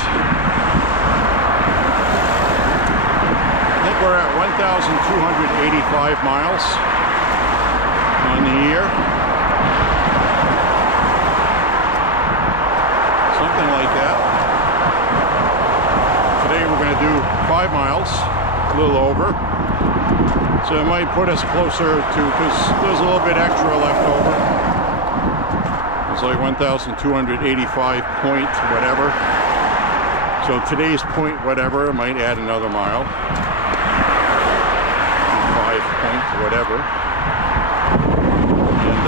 1,285 miles on the year. Something like that. Today we're going to do 5 miles, a little over. So it might put us closer to, because there's a little bit extra left over. It's like 1,285 point whatever. So today's point whatever might add another mile. Point whatever, and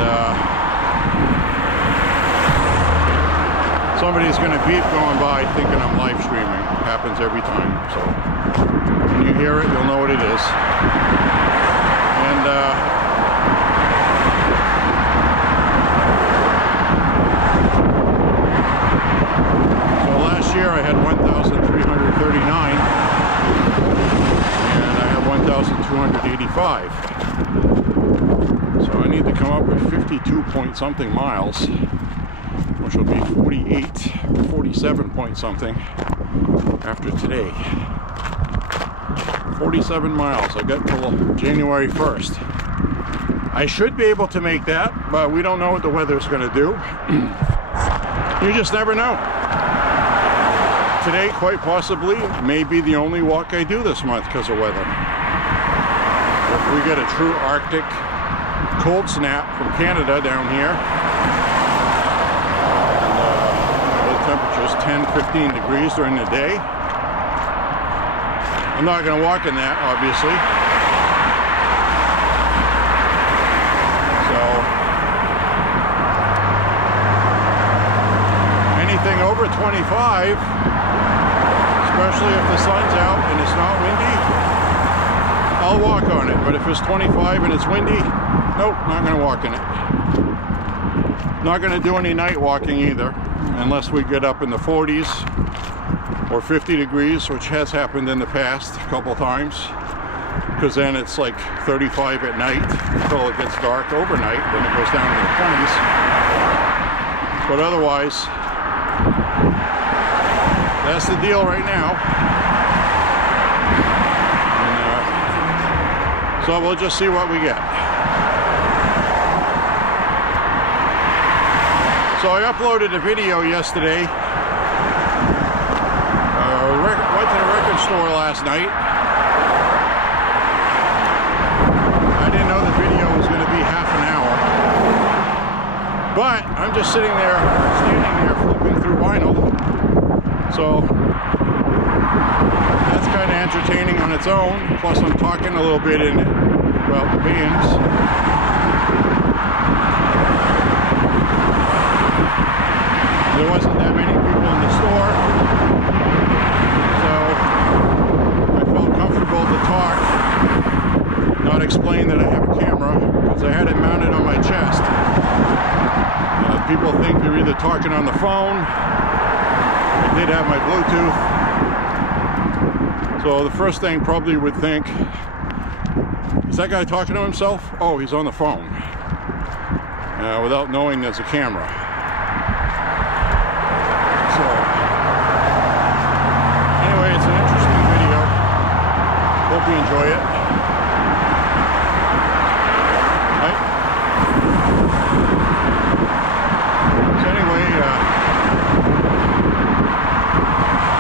somebody's going to beep going by thinking I'm live streaming. It happens every time, so when you hear it, you'll know what it is. And so last year I had 1,339. 1,285. So I need to come up with 52 point something miles, which will be 48 or 47 point something after today. 47 miles. I got till January 1st. I should be able to make that, but we don't know what the weather's going to do. You just never know. Today, quite possibly, may be the only walk I do this month because of weather. If we get a true Arctic cold snap from Canada down here, and the temperature's 10-15 degrees during the day, I'm not going to walk in that, obviously. So, anything over 25, especially if the sun's out and it's not windy, I'll walk on it. But if it's 25 and it's windy, nope, not going to walk in it. Not going to do any night walking either, unless we get up in the 40s or 50 degrees, which has happened in the past a couple times, because then it's like 35 at night until it gets dark overnight, then it goes down to the 20s. But otherwise, that's the deal right now. And, so we'll just see what we get. So I uploaded a video yesterday. Went to the record store last night. I didn't know the video was going to be half an hour. But I'm just standing there flipping through vinyl. So that's kind of entertaining on its own. Plus I'm talking a little bit in it about the bands. There wasn't that many people in the store, so I felt comfortable to talk, not explain that I have a camera, because I had it mounted on my chest. People think you're either talking on the phone. I did have my Bluetooth. So the first thing probably would think, is that guy talking to himself? Oh, he's on the phone. Without knowing there's a camera. So, anyway, it's an interesting video. Hope you enjoy it. Right? So anyway,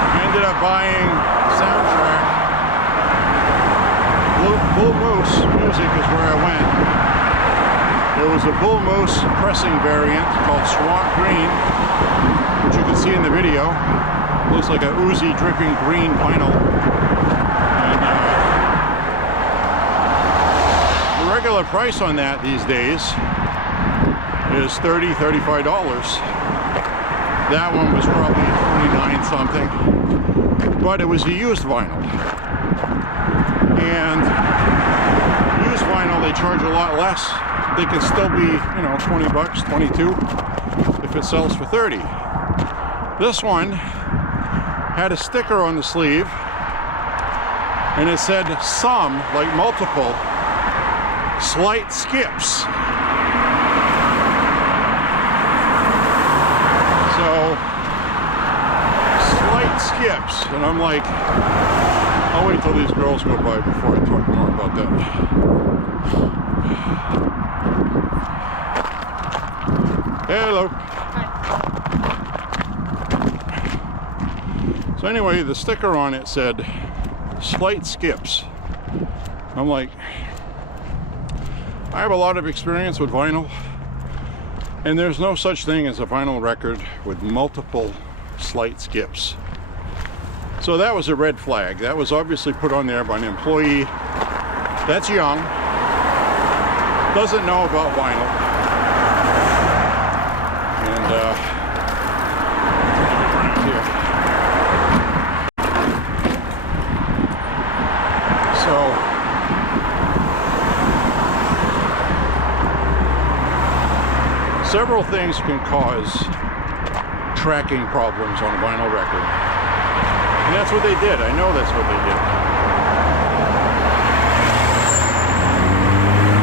I ended up buying soundtrack. Bull Moose Music is where I went. There was a Bull Moose pressing variant called Swamp Green, which you can see in the video. Looks like a oozy, dripping green vinyl. And the regular price on that these days is $30, $35. That one was probably 29 something, but it was a used vinyl. And used vinyl, they charge a lot less. They can still be, you know, 20 bucks, 22 if it sells for 30. This one had a sticker on the sleeve and it said some, like multiple, slight skips. So, slight skips. And I'm like, I'll wait till these girls go by before I talk more about that. Hello. Hi. So anyway, the sticker on it said slight skips. I'm like, I have a lot of experience with vinyl, and there's no such thing as a vinyl record with multiple slight skips. So that was a red flag. That was obviously put on there by an employee that's young, doesn't know about vinyl, and here. So several things can cause tracking problems on a vinyl record. And that's what they did. I know that's what they did.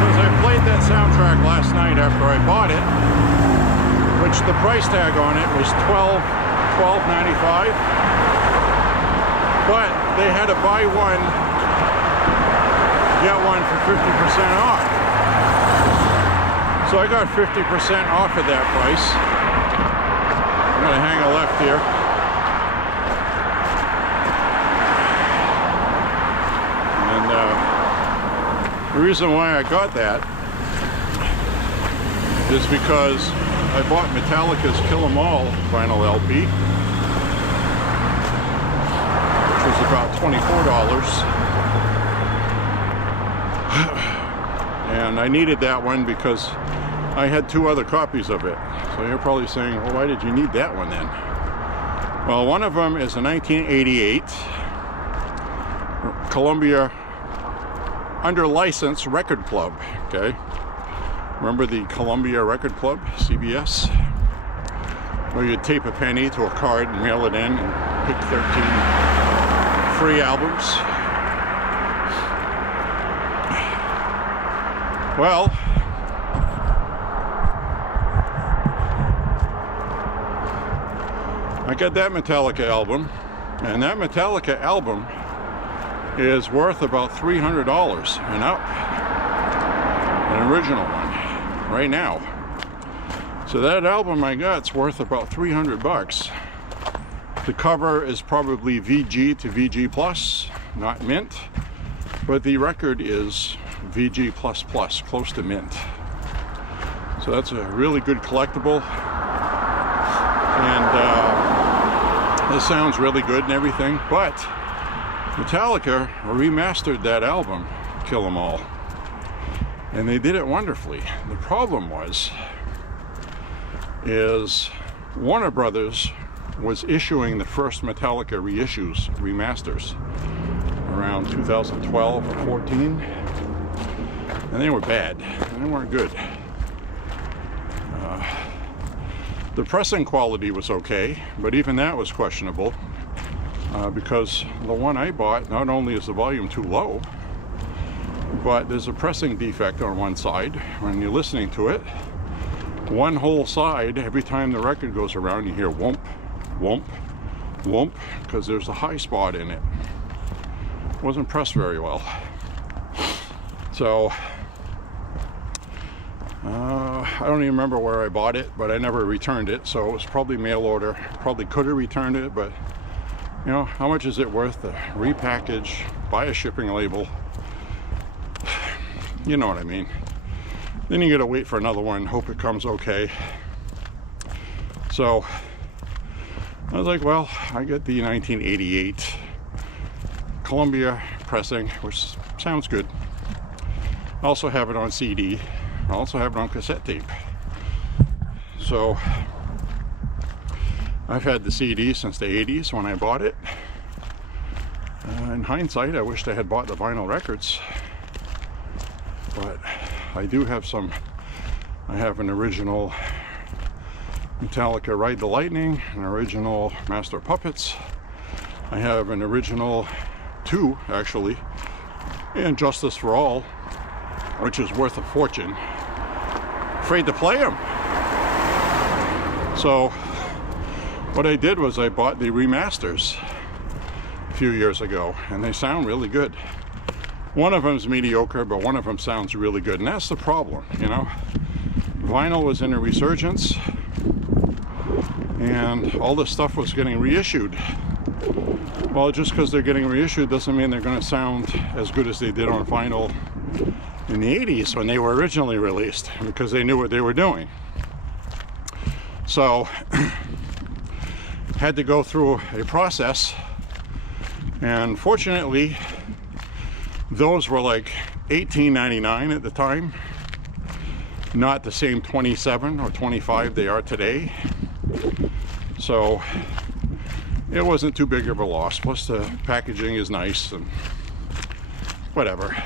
Because I played that soundtrack last night after I bought it, which the price tag on it was $12.95. But they had a buy one, get one for 50% off. So I got 50% off at that price. I'm going to hang a left here. And the reason why I got that is because I bought Metallica's Kill 'Em All vinyl LP, which was about $24. And I needed that one because I had 2 other copies of it. So you're probably saying, well, why did you need that one then? Well, one of them is a 1988 Columbia Under License Record Club, okay? Remember the Columbia Record Club, CBS? Where you'd tape a penny to a card and mail it in and pick 13 free albums. Well, I got that Metallica album, and that Metallica album is worth about $300 and up. An original one, right now. So that album I got's worth about 300 bucks. The cover is probably VG to VG plus, not mint, but the record is VG++, close to mint. So that's a really good collectible, and this sounds really good and everything, but Metallica remastered that album, Kill 'Em All, and they did it wonderfully. The problem is Warner Brothers was issuing the first Metallica reissues, remasters, around 2012 or 14, and they were bad, and they weren't good. The pressing quality was okay, but even that was questionable, because the one I bought, not only is the volume too low, but there's a pressing defect on one side. When you're listening to it, one whole side, every time the record goes around, you hear whoomp, whoomp, whoomp, because there's a high spot in it. It wasn't pressed very well. So, I don't even remember where I bought it, but I never returned it, so it was probably mail order. Probably could have returned it, but you know, how much is it worth to repackage, buy a shipping label? You know what I mean. Then you gotta wait for another one, hope it comes okay. So I was like, well, I get the 1988 Columbia pressing, which sounds good. I also have it on CD. I also have it on cassette tape. So I've had the CD since the 80s when I bought it. In hindsight, I wished I had bought the vinyl records, but I do have some. I have an original Metallica Ride the Lightning, an original Master of Puppets. I have an original 2, actually, and Justice for All, which is worth a fortune. Afraid to play them. So what I did was I bought the remasters a few years ago, and they sound really good. One of them's mediocre, but one of them sounds really good, and that's the problem, you know. Vinyl was in a resurgence, and all this stuff was getting reissued. Well, just because they're getting reissued doesn't mean they're going to sound as good as they did on vinyl in the 80s when they were originally released, because they knew what they were doing. So had to go through a process, and fortunately those were like $18.99 at the time, not the same 27 or 25 they are today. So it wasn't too big of a loss, plus the packaging is nice and whatever.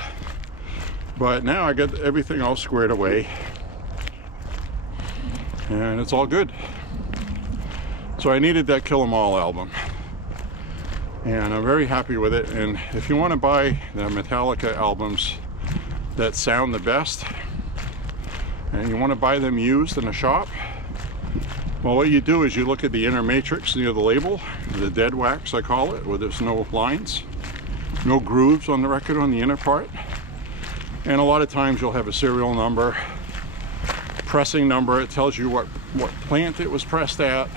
But now I got everything all squared away, and it's all good. So I needed that Kill 'Em All album, and I'm very happy with it. And if you want to buy the Metallica albums that sound the best, and you want to buy them used in a shop, well, what you do is you look at the inner matrix near the label, the dead wax I call it, where there's no lines, no grooves on the record on the inner part. And a lot of times you'll have a serial number, pressing number. It tells you what plant it was pressed at,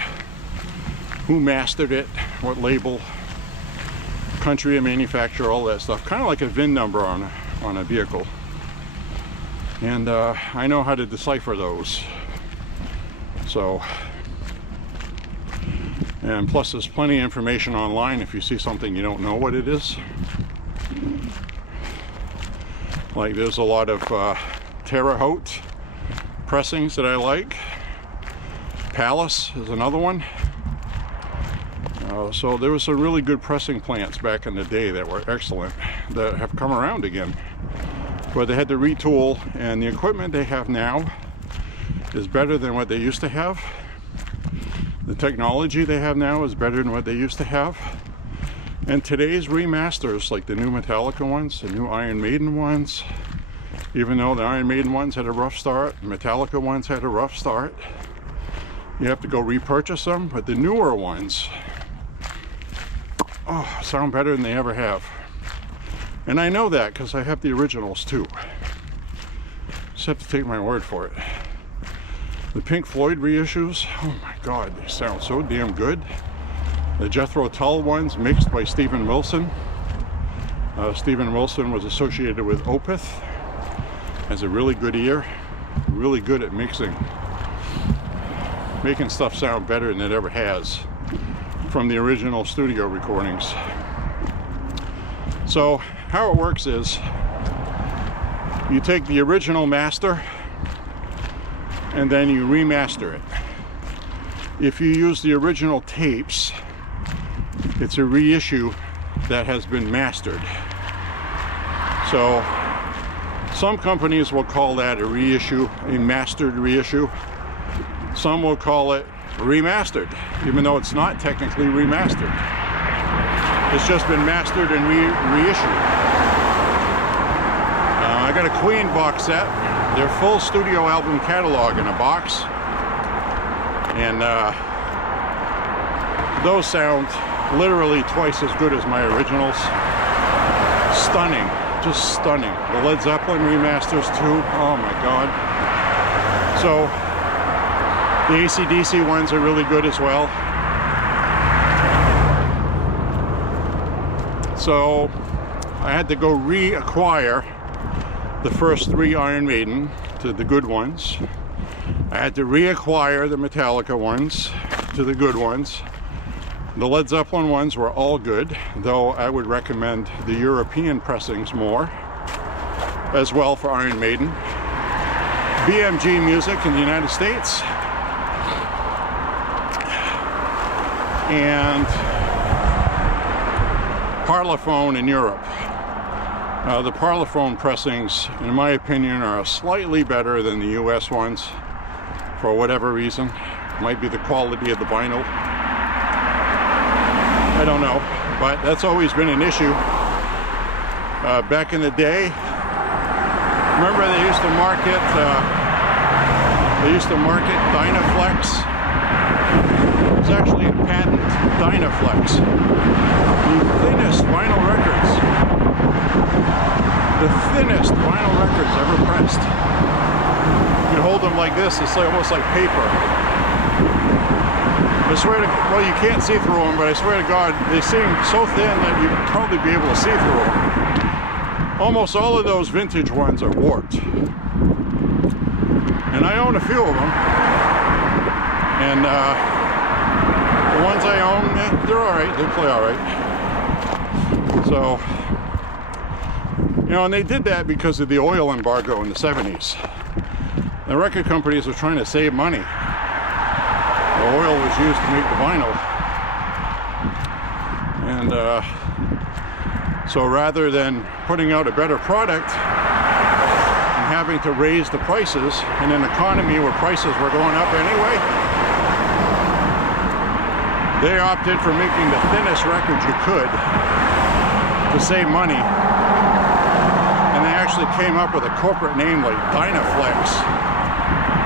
who mastered it, what label, country of manufacture, all that stuff. Kind of like a VIN number on a vehicle. And I know how to decipher those. So, and plus there's plenty of information online if you see something you don't know what it is. Like there's a lot of Terre Haute pressings that I like. Palace is another one. So there was some really good pressing plants back in the day that were excellent, that have come around again. But they had to retool, and the equipment they have now is better than what they used to have. The technology they have now is better than what they used to have. And today's remasters, like the new Metallica ones, the new Iron Maiden ones, even though the Iron Maiden ones had a rough start, the Metallica ones had a rough start, you have to go repurchase them. But the newer ones, oh, sound better than they ever have. And I know that because I have the originals too. Just have to take my word for it. The Pink Floyd reissues, oh my God, they sound so damn good. The Jethro Tull ones, mixed by Steven Wilson. Steven Wilson was associated with Opeth. Has a really good ear, really good at mixing. Making stuff sound better than it ever has from the original studio recordings. So how it works is you take the original master and then you remaster it. If you use the original tapes, it's a reissue that has been mastered. So some companies will call that a reissue, a mastered reissue. Some will call it remastered, even though it's not technically remastered. It's just been mastered and reissued. I got a Queen box set, their full studio album catalog in a box. And those sound literally twice as good as my originals. Stunning, just stunning. The Led Zeppelin remasters too, oh my God. So the AC/DC ones are really good as well. So I had to go reacquire the first 3 Iron Maiden, to the good ones. I had to reacquire the Metallica ones to the good ones. The Led Zeppelin ones were all good, though I would recommend the European pressings more as well for Iron Maiden. BMG Music in the United States, and Parlophone in Europe. The Parlophone pressings, in my opinion, are slightly better than the US ones for whatever reason. Might be the quality of the vinyl. I don't know, but that's always been an issue. Back in the day, remember they used to market Dynaflex. It was actually a patent, Dynaflex. The thinnest vinyl records. The thinnest vinyl records ever pressed. You can hold them like this, it's like, almost like paper. I swear to, well, you can't see through them, but I swear to God, they seem so thin that you'd probably be able to see through them. Almost all of those vintage ones are warped. And I own a few of them. And the ones I own, they're alright, they play alright. So, you know, and they did that because of the oil embargo in the 70s. The record companies were trying to save money. The oil was used to make the vinyl. And so rather than putting out a better product and having to raise the prices in an economy where prices were going up anyway, they opted for making the thinnest records you could to save money. And they actually came up with a corporate name like Dynaflex.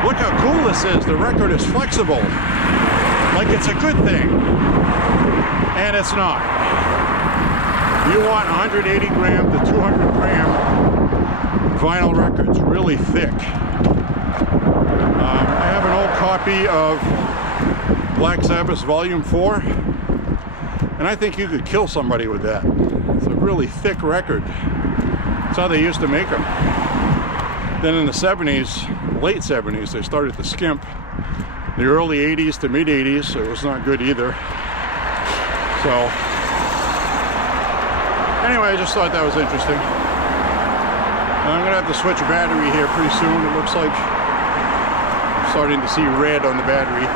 Look how cool this is. The record is flexible. Like it's a good thing. And it's not. You want 180 gram to 200 gram vinyl records, really thick. I have an old copy of Black Sabbath Volume 4, and I think you could kill somebody with that. It's a really thick record. That's how they used to make them. Then in the 70s, late 70s, they started to skimp. The early 80s to mid 80s, it was not good either. So anyway, I just thought that was interesting. And I'm gonna have to switch a battery here pretty soon. It looks like I'm starting to see red on the battery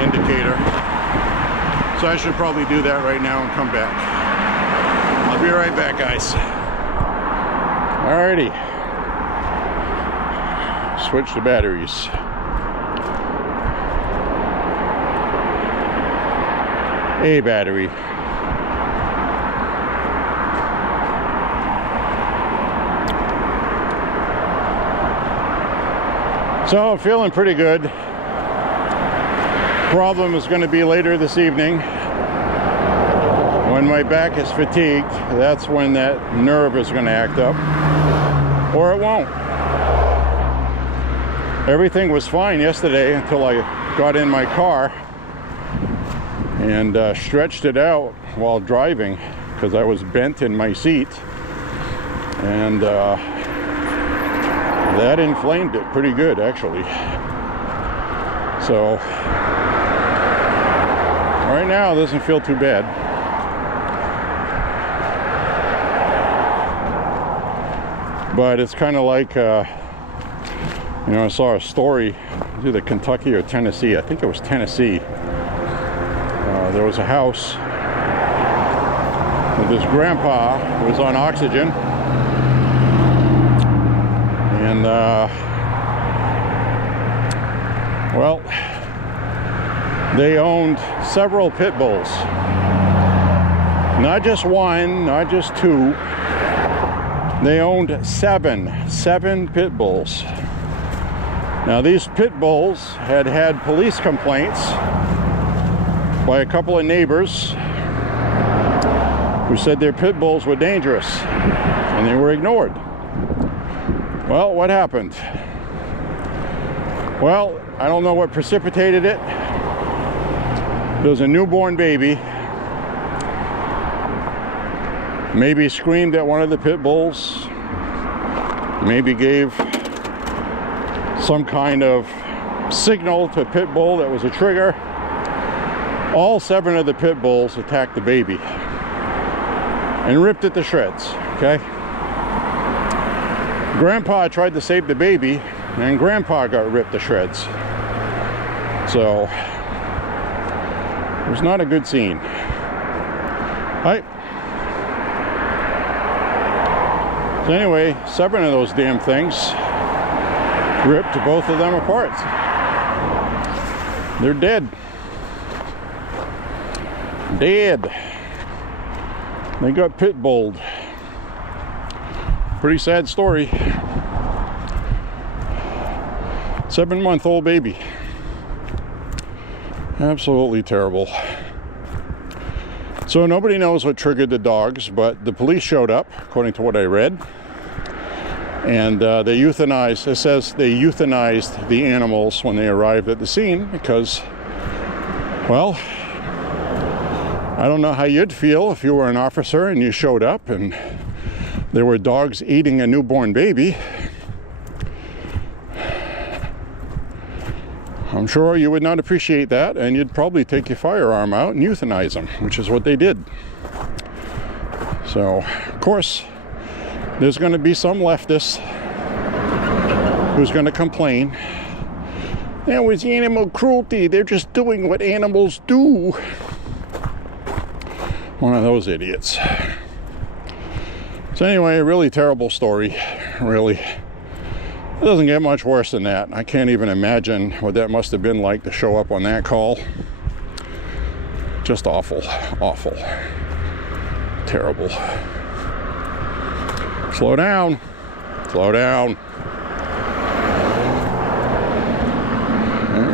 indicator. So I should probably do that right now and come back. I'll be right back, guys. Alrighty. Switch the batteries. A battery. So I'm feeling pretty good. Problem is going to be later this evening. When my back is fatigued, that's when that nerve is going to act up. Or it won't. Everything was fine yesterday until I got in my car and stretched it out while driving because I was bent in my seat, and that inflamed it pretty good actually. So right now it doesn't feel too bad. But it's kind of like you know, I saw a story, it was either Kentucky or Tennessee. I think it was Tennessee. There was a house with this grandpa who was on oxygen, and well, they owned several pit bulls. Not just one, not just two. They owned seven pit bulls. Now these pit bulls had had police complaints by a couple of neighbors who said their pit bulls were dangerous and they were ignored. Well, what happened? Well, I don't know what precipitated it. There was a newborn baby. Maybe screamed at one of the pit bulls. Maybe gave some kind of signal to a pit bull that was a trigger. All 7 of the pit bulls attacked the baby and ripped it to shreds, okay? Grandpa tried to save the baby and Grandpa got ripped to shreds. So it was not a good scene. Right? So anyway, 7 of those damn things ripped both of them apart. They're dead. Dead. They got pit bulled. Pretty sad story. 7-month-old baby. Absolutely terrible. So nobody knows what triggered the dogs, but the police showed up, according to what I read. And they euthanized, it says they euthanized the animals when they arrived at the scene because, well, I don't know how you'd feel if you were an officer and you showed up and there were dogs eating a newborn baby. I'm sure you would not appreciate that, and you'd probably take your firearm out and euthanize them, which is what they did. So, of course, there's going to be some leftist who's going to complain. That was animal cruelty. They're just doing what animals do. One of those idiots. So anyway, a really terrible story. Really. It doesn't get much worse than that. I can't even imagine what that must have been like to show up on that call. Just awful. Awful. Terrible. Slow down. Slow down.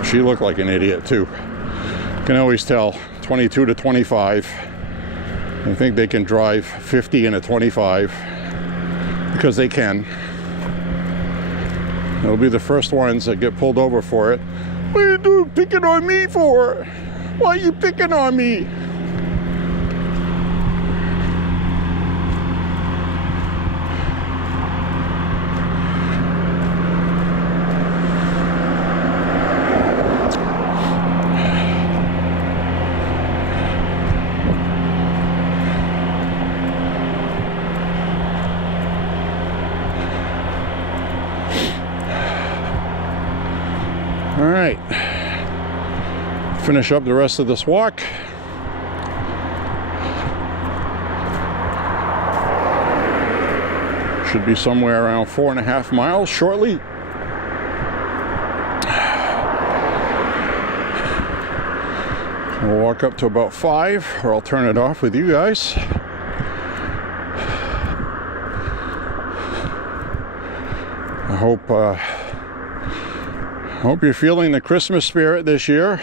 She looked like an idiot too. You can always tell. 22 to 25. I think they can drive 50 in a 25 because they can. They'll be the first ones that get pulled over for it. What are you doing picking on me for? Why are you picking on me? All right, finish up the rest of this walk. Should be somewhere around 4.5 miles shortly. We'll walk up to about 5, or I'll turn it off with you guys. I hope you're feeling the Christmas spirit this year.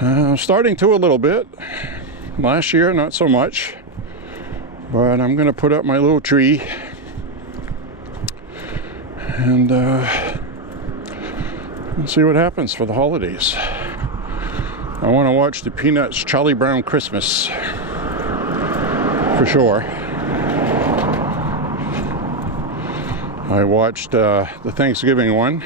I'm starting to a little bit. Last year, not so much. But I'm going to put up my little tree. And let's see what happens for the holidays. I want to watch the Peanuts Charlie Brown Christmas. For sure. I watched the Thanksgiving one.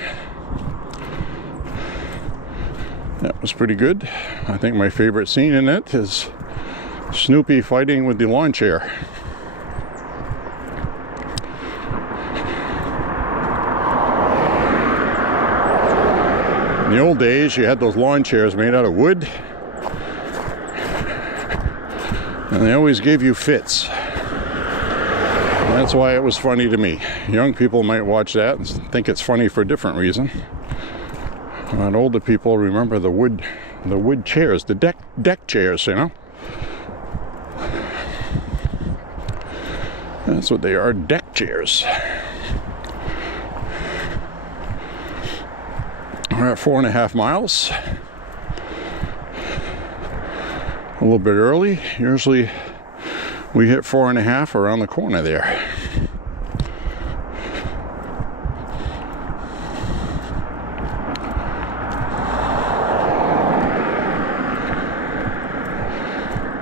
That was pretty good. I think my favorite scene in it is Snoopy fighting with the lawn chair. In the old days, you had those lawn chairs made out of wood, and they always gave you fits. That's why it was funny to me. Young people might watch that and think it's funny for a different reason. But older people remember the wood chairs, the deck chairs, you know. That's what they are, deck chairs. We're at 4.5 miles. A little bit early. Usually we hit 4.5 around the corner there.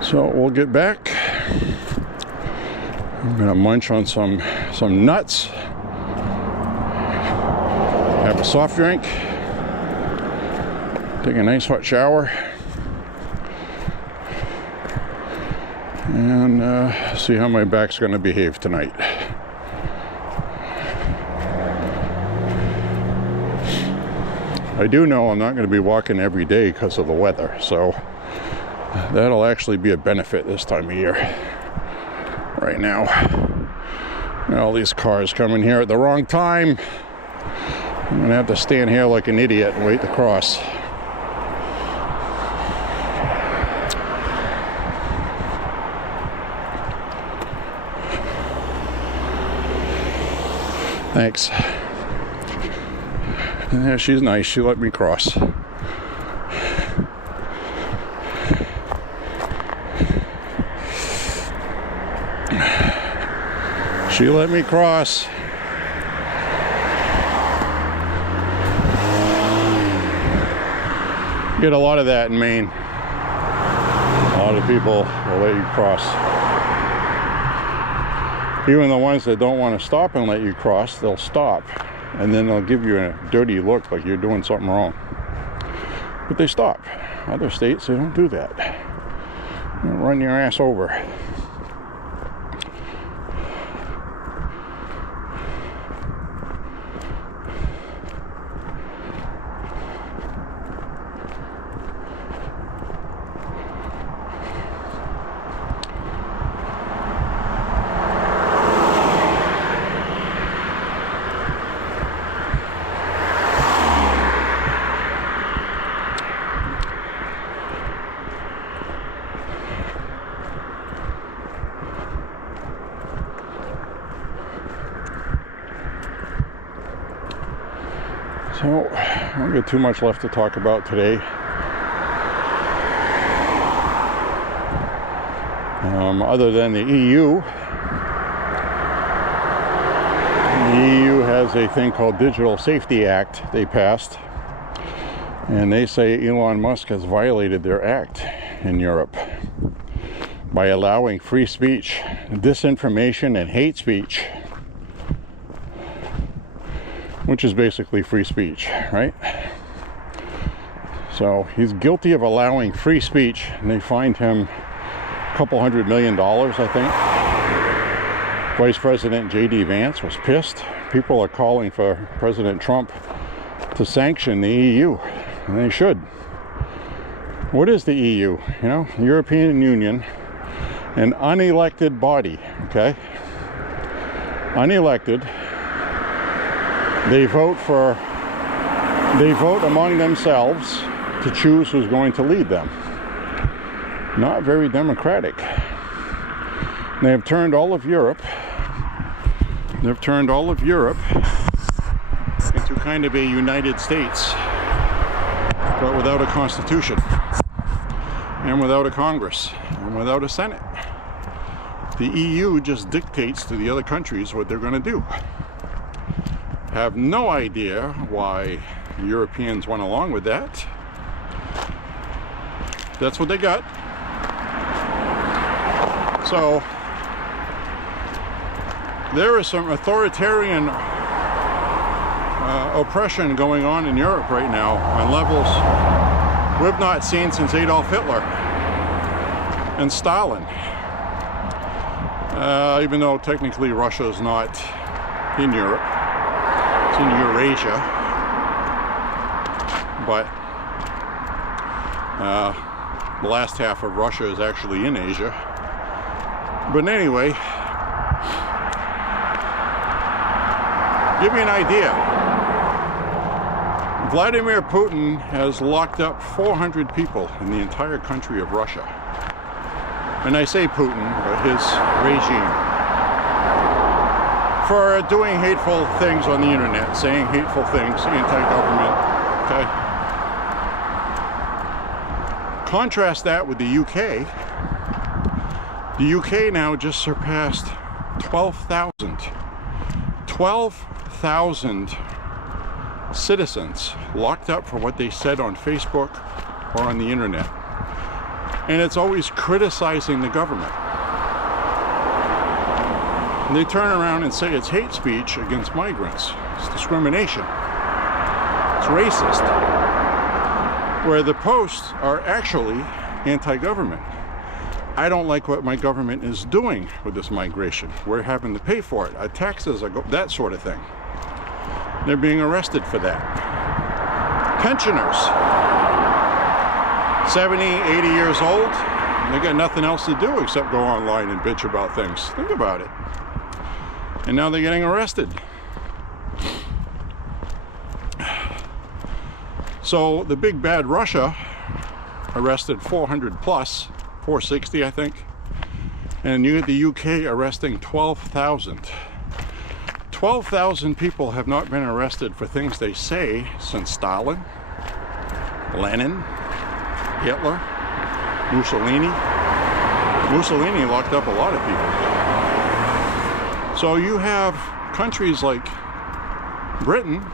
So we'll get back. I'm gonna munch on some nuts. Have a soft drink. Take a nice hot shower. And see how my back's gonna behave tonight. I do know I'm not gonna be walking every day because of the weather, so that'll actually be a benefit this time of year. Right now, all these cars coming here at the wrong time. I'm gonna have to stand here like an idiot and wait to cross. Thanks. Yeah, she's nice. She let me cross. She let me cross. Get a lot of that in Maine. A lot of people will let you cross. Even the ones that don't want to stop and let you cross, they'll stop. And then they'll give you a dirty look like you're doing something wrong. But they stop. Other states, they don't do that. They don't run your ass over. So, I don't get too much left to talk about today. Other than the EU. The EU has a thing called Digital Safety Act they passed. And they say Elon Musk has violated their act in Europe by allowing free speech, disinformation, and hate speech, which is basically free speech, right? So he's guilty of allowing free speech, and they fined him a couple $100 million, I think. Vice President J.D. Vance was pissed. People are calling for President Trump to sanction the EU, and they should. What is the EU? You know, European Union, an unelected body, okay? Unelected. They vote among themselves to choose who's going to lead them. Not very democratic. They have turned all of Europe into kind of a United States, but without a constitution, and without a Congress, and without a Senate. The EU just dictates to the other countries what they're going to do. Have no idea why Europeans went along with that. That's what they got. So there is some authoritarian oppression going on in Europe right now on levels we've not seen since Adolf Hitler and Stalin. Even though technically Russia is not in Europe, it's in Eurasia, but the last half of Russia is actually in Asia. But anyway, give you an idea. Vladimir Putin has locked up 400 people in the entire country of Russia. And I say Putin, but his regime, for doing hateful things on the internet, saying hateful things, anti-government, okay? Contrast that with the UK. The UK now just surpassed 12,000 citizens locked up for what they said on Facebook or on the internet. And it's always criticizing the government. And they turn around and say it's hate speech against migrants. It's discrimination. It's racist. Where the posts are actually anti-government. I don't like what my government is doing with this migration. We're having to pay for it. Our taxes are that sort of thing. They're being arrested for that. Pensioners, 70, 80 years old, they got nothing else to do except go online and bitch about things. Think about it. And now they're getting arrested. So the big bad Russia arrested 400 plus, 460 I think. And you get the UK arresting 12,000. 12,000 people have not been arrested for things they say since Stalin, Lenin, Hitler, Mussolini. Mussolini locked up a lot of people. So you have countries like Britain,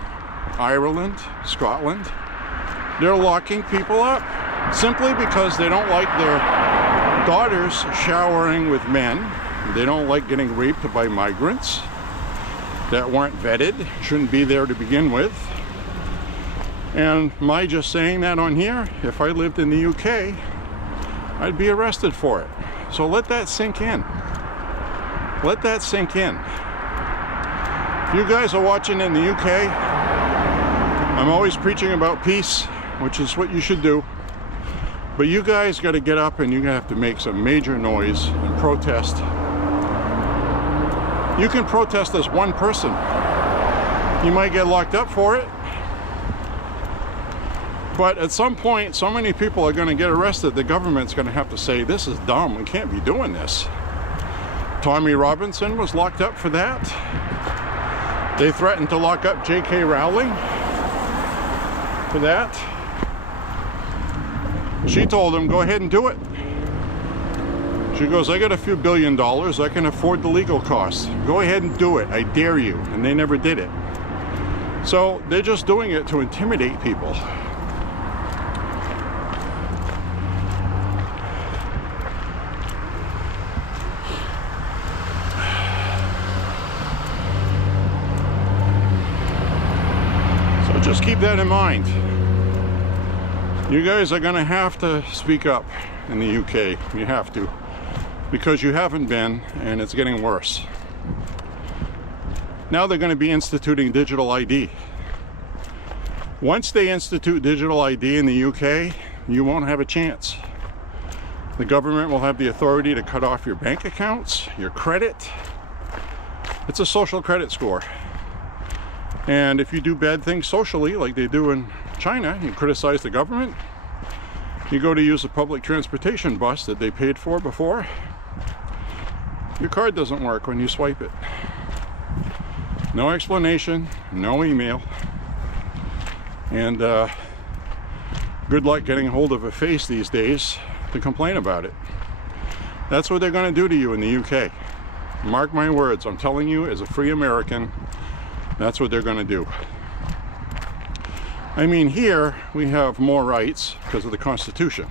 Ireland, Scotland, they're locking people up simply because they don't like their daughters showering with men. They don't like getting raped by migrants that weren't vetted, shouldn't be there to begin with. And my just saying that on here, if I lived in the UK, I'd be arrested for it. So let that sink in. Let that sink in. If you guys are watching in the UK, I'm always preaching about peace, which is what you should do. But you guys got to get up and you're going to have to make some major noise and protest. You can protest as one person. You might get locked up for it. But at some point, so many people are going to get arrested, the government's going to have to say, this is dumb, we can't be doing this. Tommy Robinson was locked up for that. They threatened to lock up J.K. Rowling for that. She told him, go ahead and do it. She goes, I got a few $1 billion, I can afford the legal costs. Go ahead and do it, I dare you. And they never did it. So they're just doing it to intimidate people. just keep that in mind. You guys are gonna have to speak up in the UK. You have to, because you haven't been, and it's getting worse. Now they're going to be instituting digital ID. Once they institute digital ID in the UK, you won't have a chance. The government will have the authority to cut off your bank accounts, your credit. It's a social credit score. And if you do bad things socially, like they do in China, you criticize the government, you go to use a public transportation bus that they paid for before, your card doesn't work when you swipe it. No explanation, no email, and good luck getting hold of a face these days to complain about it. That's what they're going to do to you in the UK. Mark my words, I'm telling you, as a free American, that's what they're going to do. I mean, here we have more rights because of the Constitution.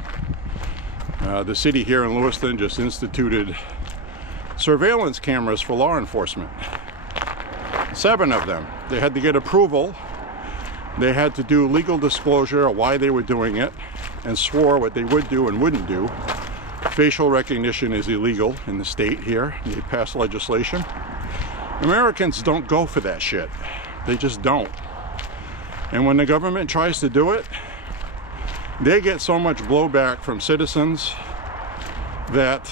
The city here in Lewiston just instituted surveillance cameras for law enforcement. 7 of them. They had to get approval. They had to do legal disclosure of why they were doing it and swore what they would do and wouldn't do. Facial recognition is illegal in the state here. They passed legislation. Americans don't go for that shit. They just don't. And when the government tries to do it, they get so much blowback from citizens that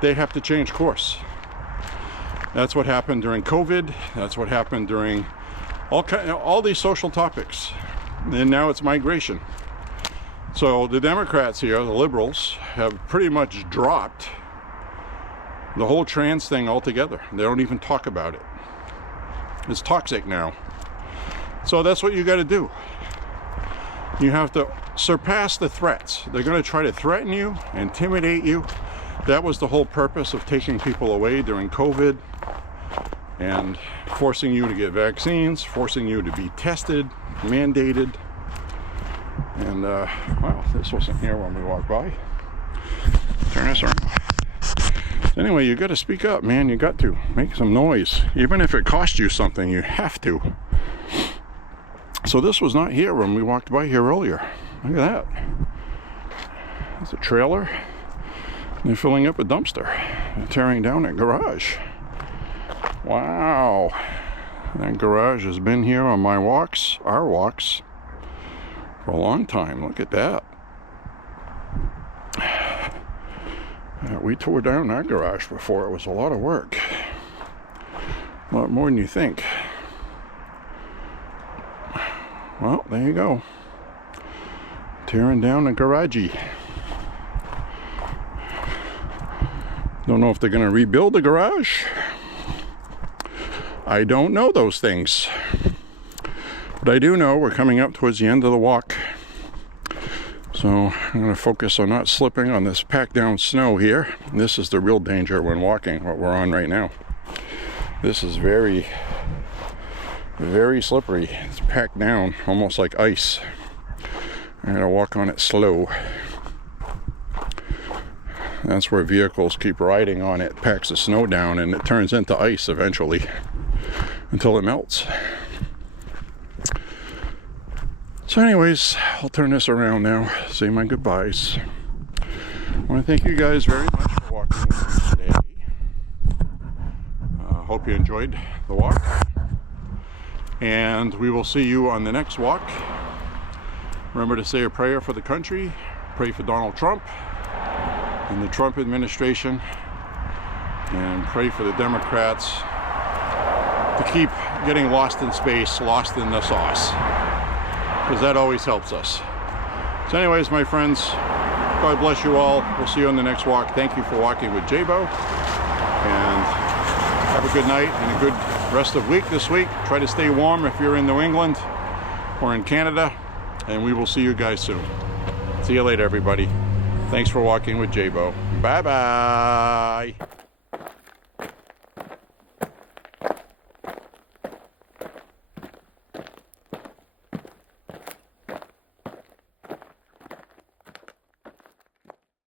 they have to change course. That's what happened during COVID. That's what happened during all these social topics. And now it's migration. So the Democrats here, the liberals, have pretty much dropped the whole trans thing altogether. They don't even talk about it. It's toxic now. So that's what you got to do. You have to surpass the threats. They're going to try to threaten you, intimidate you. That was the whole purpose of taking people away during COVID and forcing you to get vaccines, forcing you to be tested, mandated. And wow, this wasn't here when we walked by. Turn this around. Anyway, you got to speak up, man. You got to make some noise. Even if it costs you something, you have to. So this was not here when we walked by here earlier. Look at that. It's a trailer. They're filling up a dumpster. They're tearing down that garage. Wow. That garage has been here on my walks, our walks, for a long time. Look at that. We tore down our garage before. It was a lot of work. A lot more than you think. Well, there you go. Tearing down a garagey. Don't know if they're going to rebuild the garage. I don't know those things. But I do know we're coming up towards the end of the walk. So I'm going to focus on not slipping on this packed down snow here. This is the real danger when walking, what we're on right now. This is very, very slippery. It's packed down, almost like ice. I gotta walk on it slow. That's where vehicles keep riding on it, packs the snow down, and it turns into ice eventually, until it melts. So anyways, I'll turn this around now, say my goodbyes. I want to thank you guys very much for walking with me today. Hope you enjoyed the walk. And we will see you on the next walk. Remember to say a prayer for the country, pray for Donald Trump and the Trump administration, and pray for the Democrats to keep getting lost in space, lost in the sauce, because that always helps us. So anyways, my friends, God bless you all. We'll see you on the next walk. Thank you for walking with J.Beau, and have a good night and a good rest of week this week. Try to stay warm if you're in New England or in Canada, and we will see you guys soon. See you later, everybody. Thanks for walking with J.Beau. Bye-bye.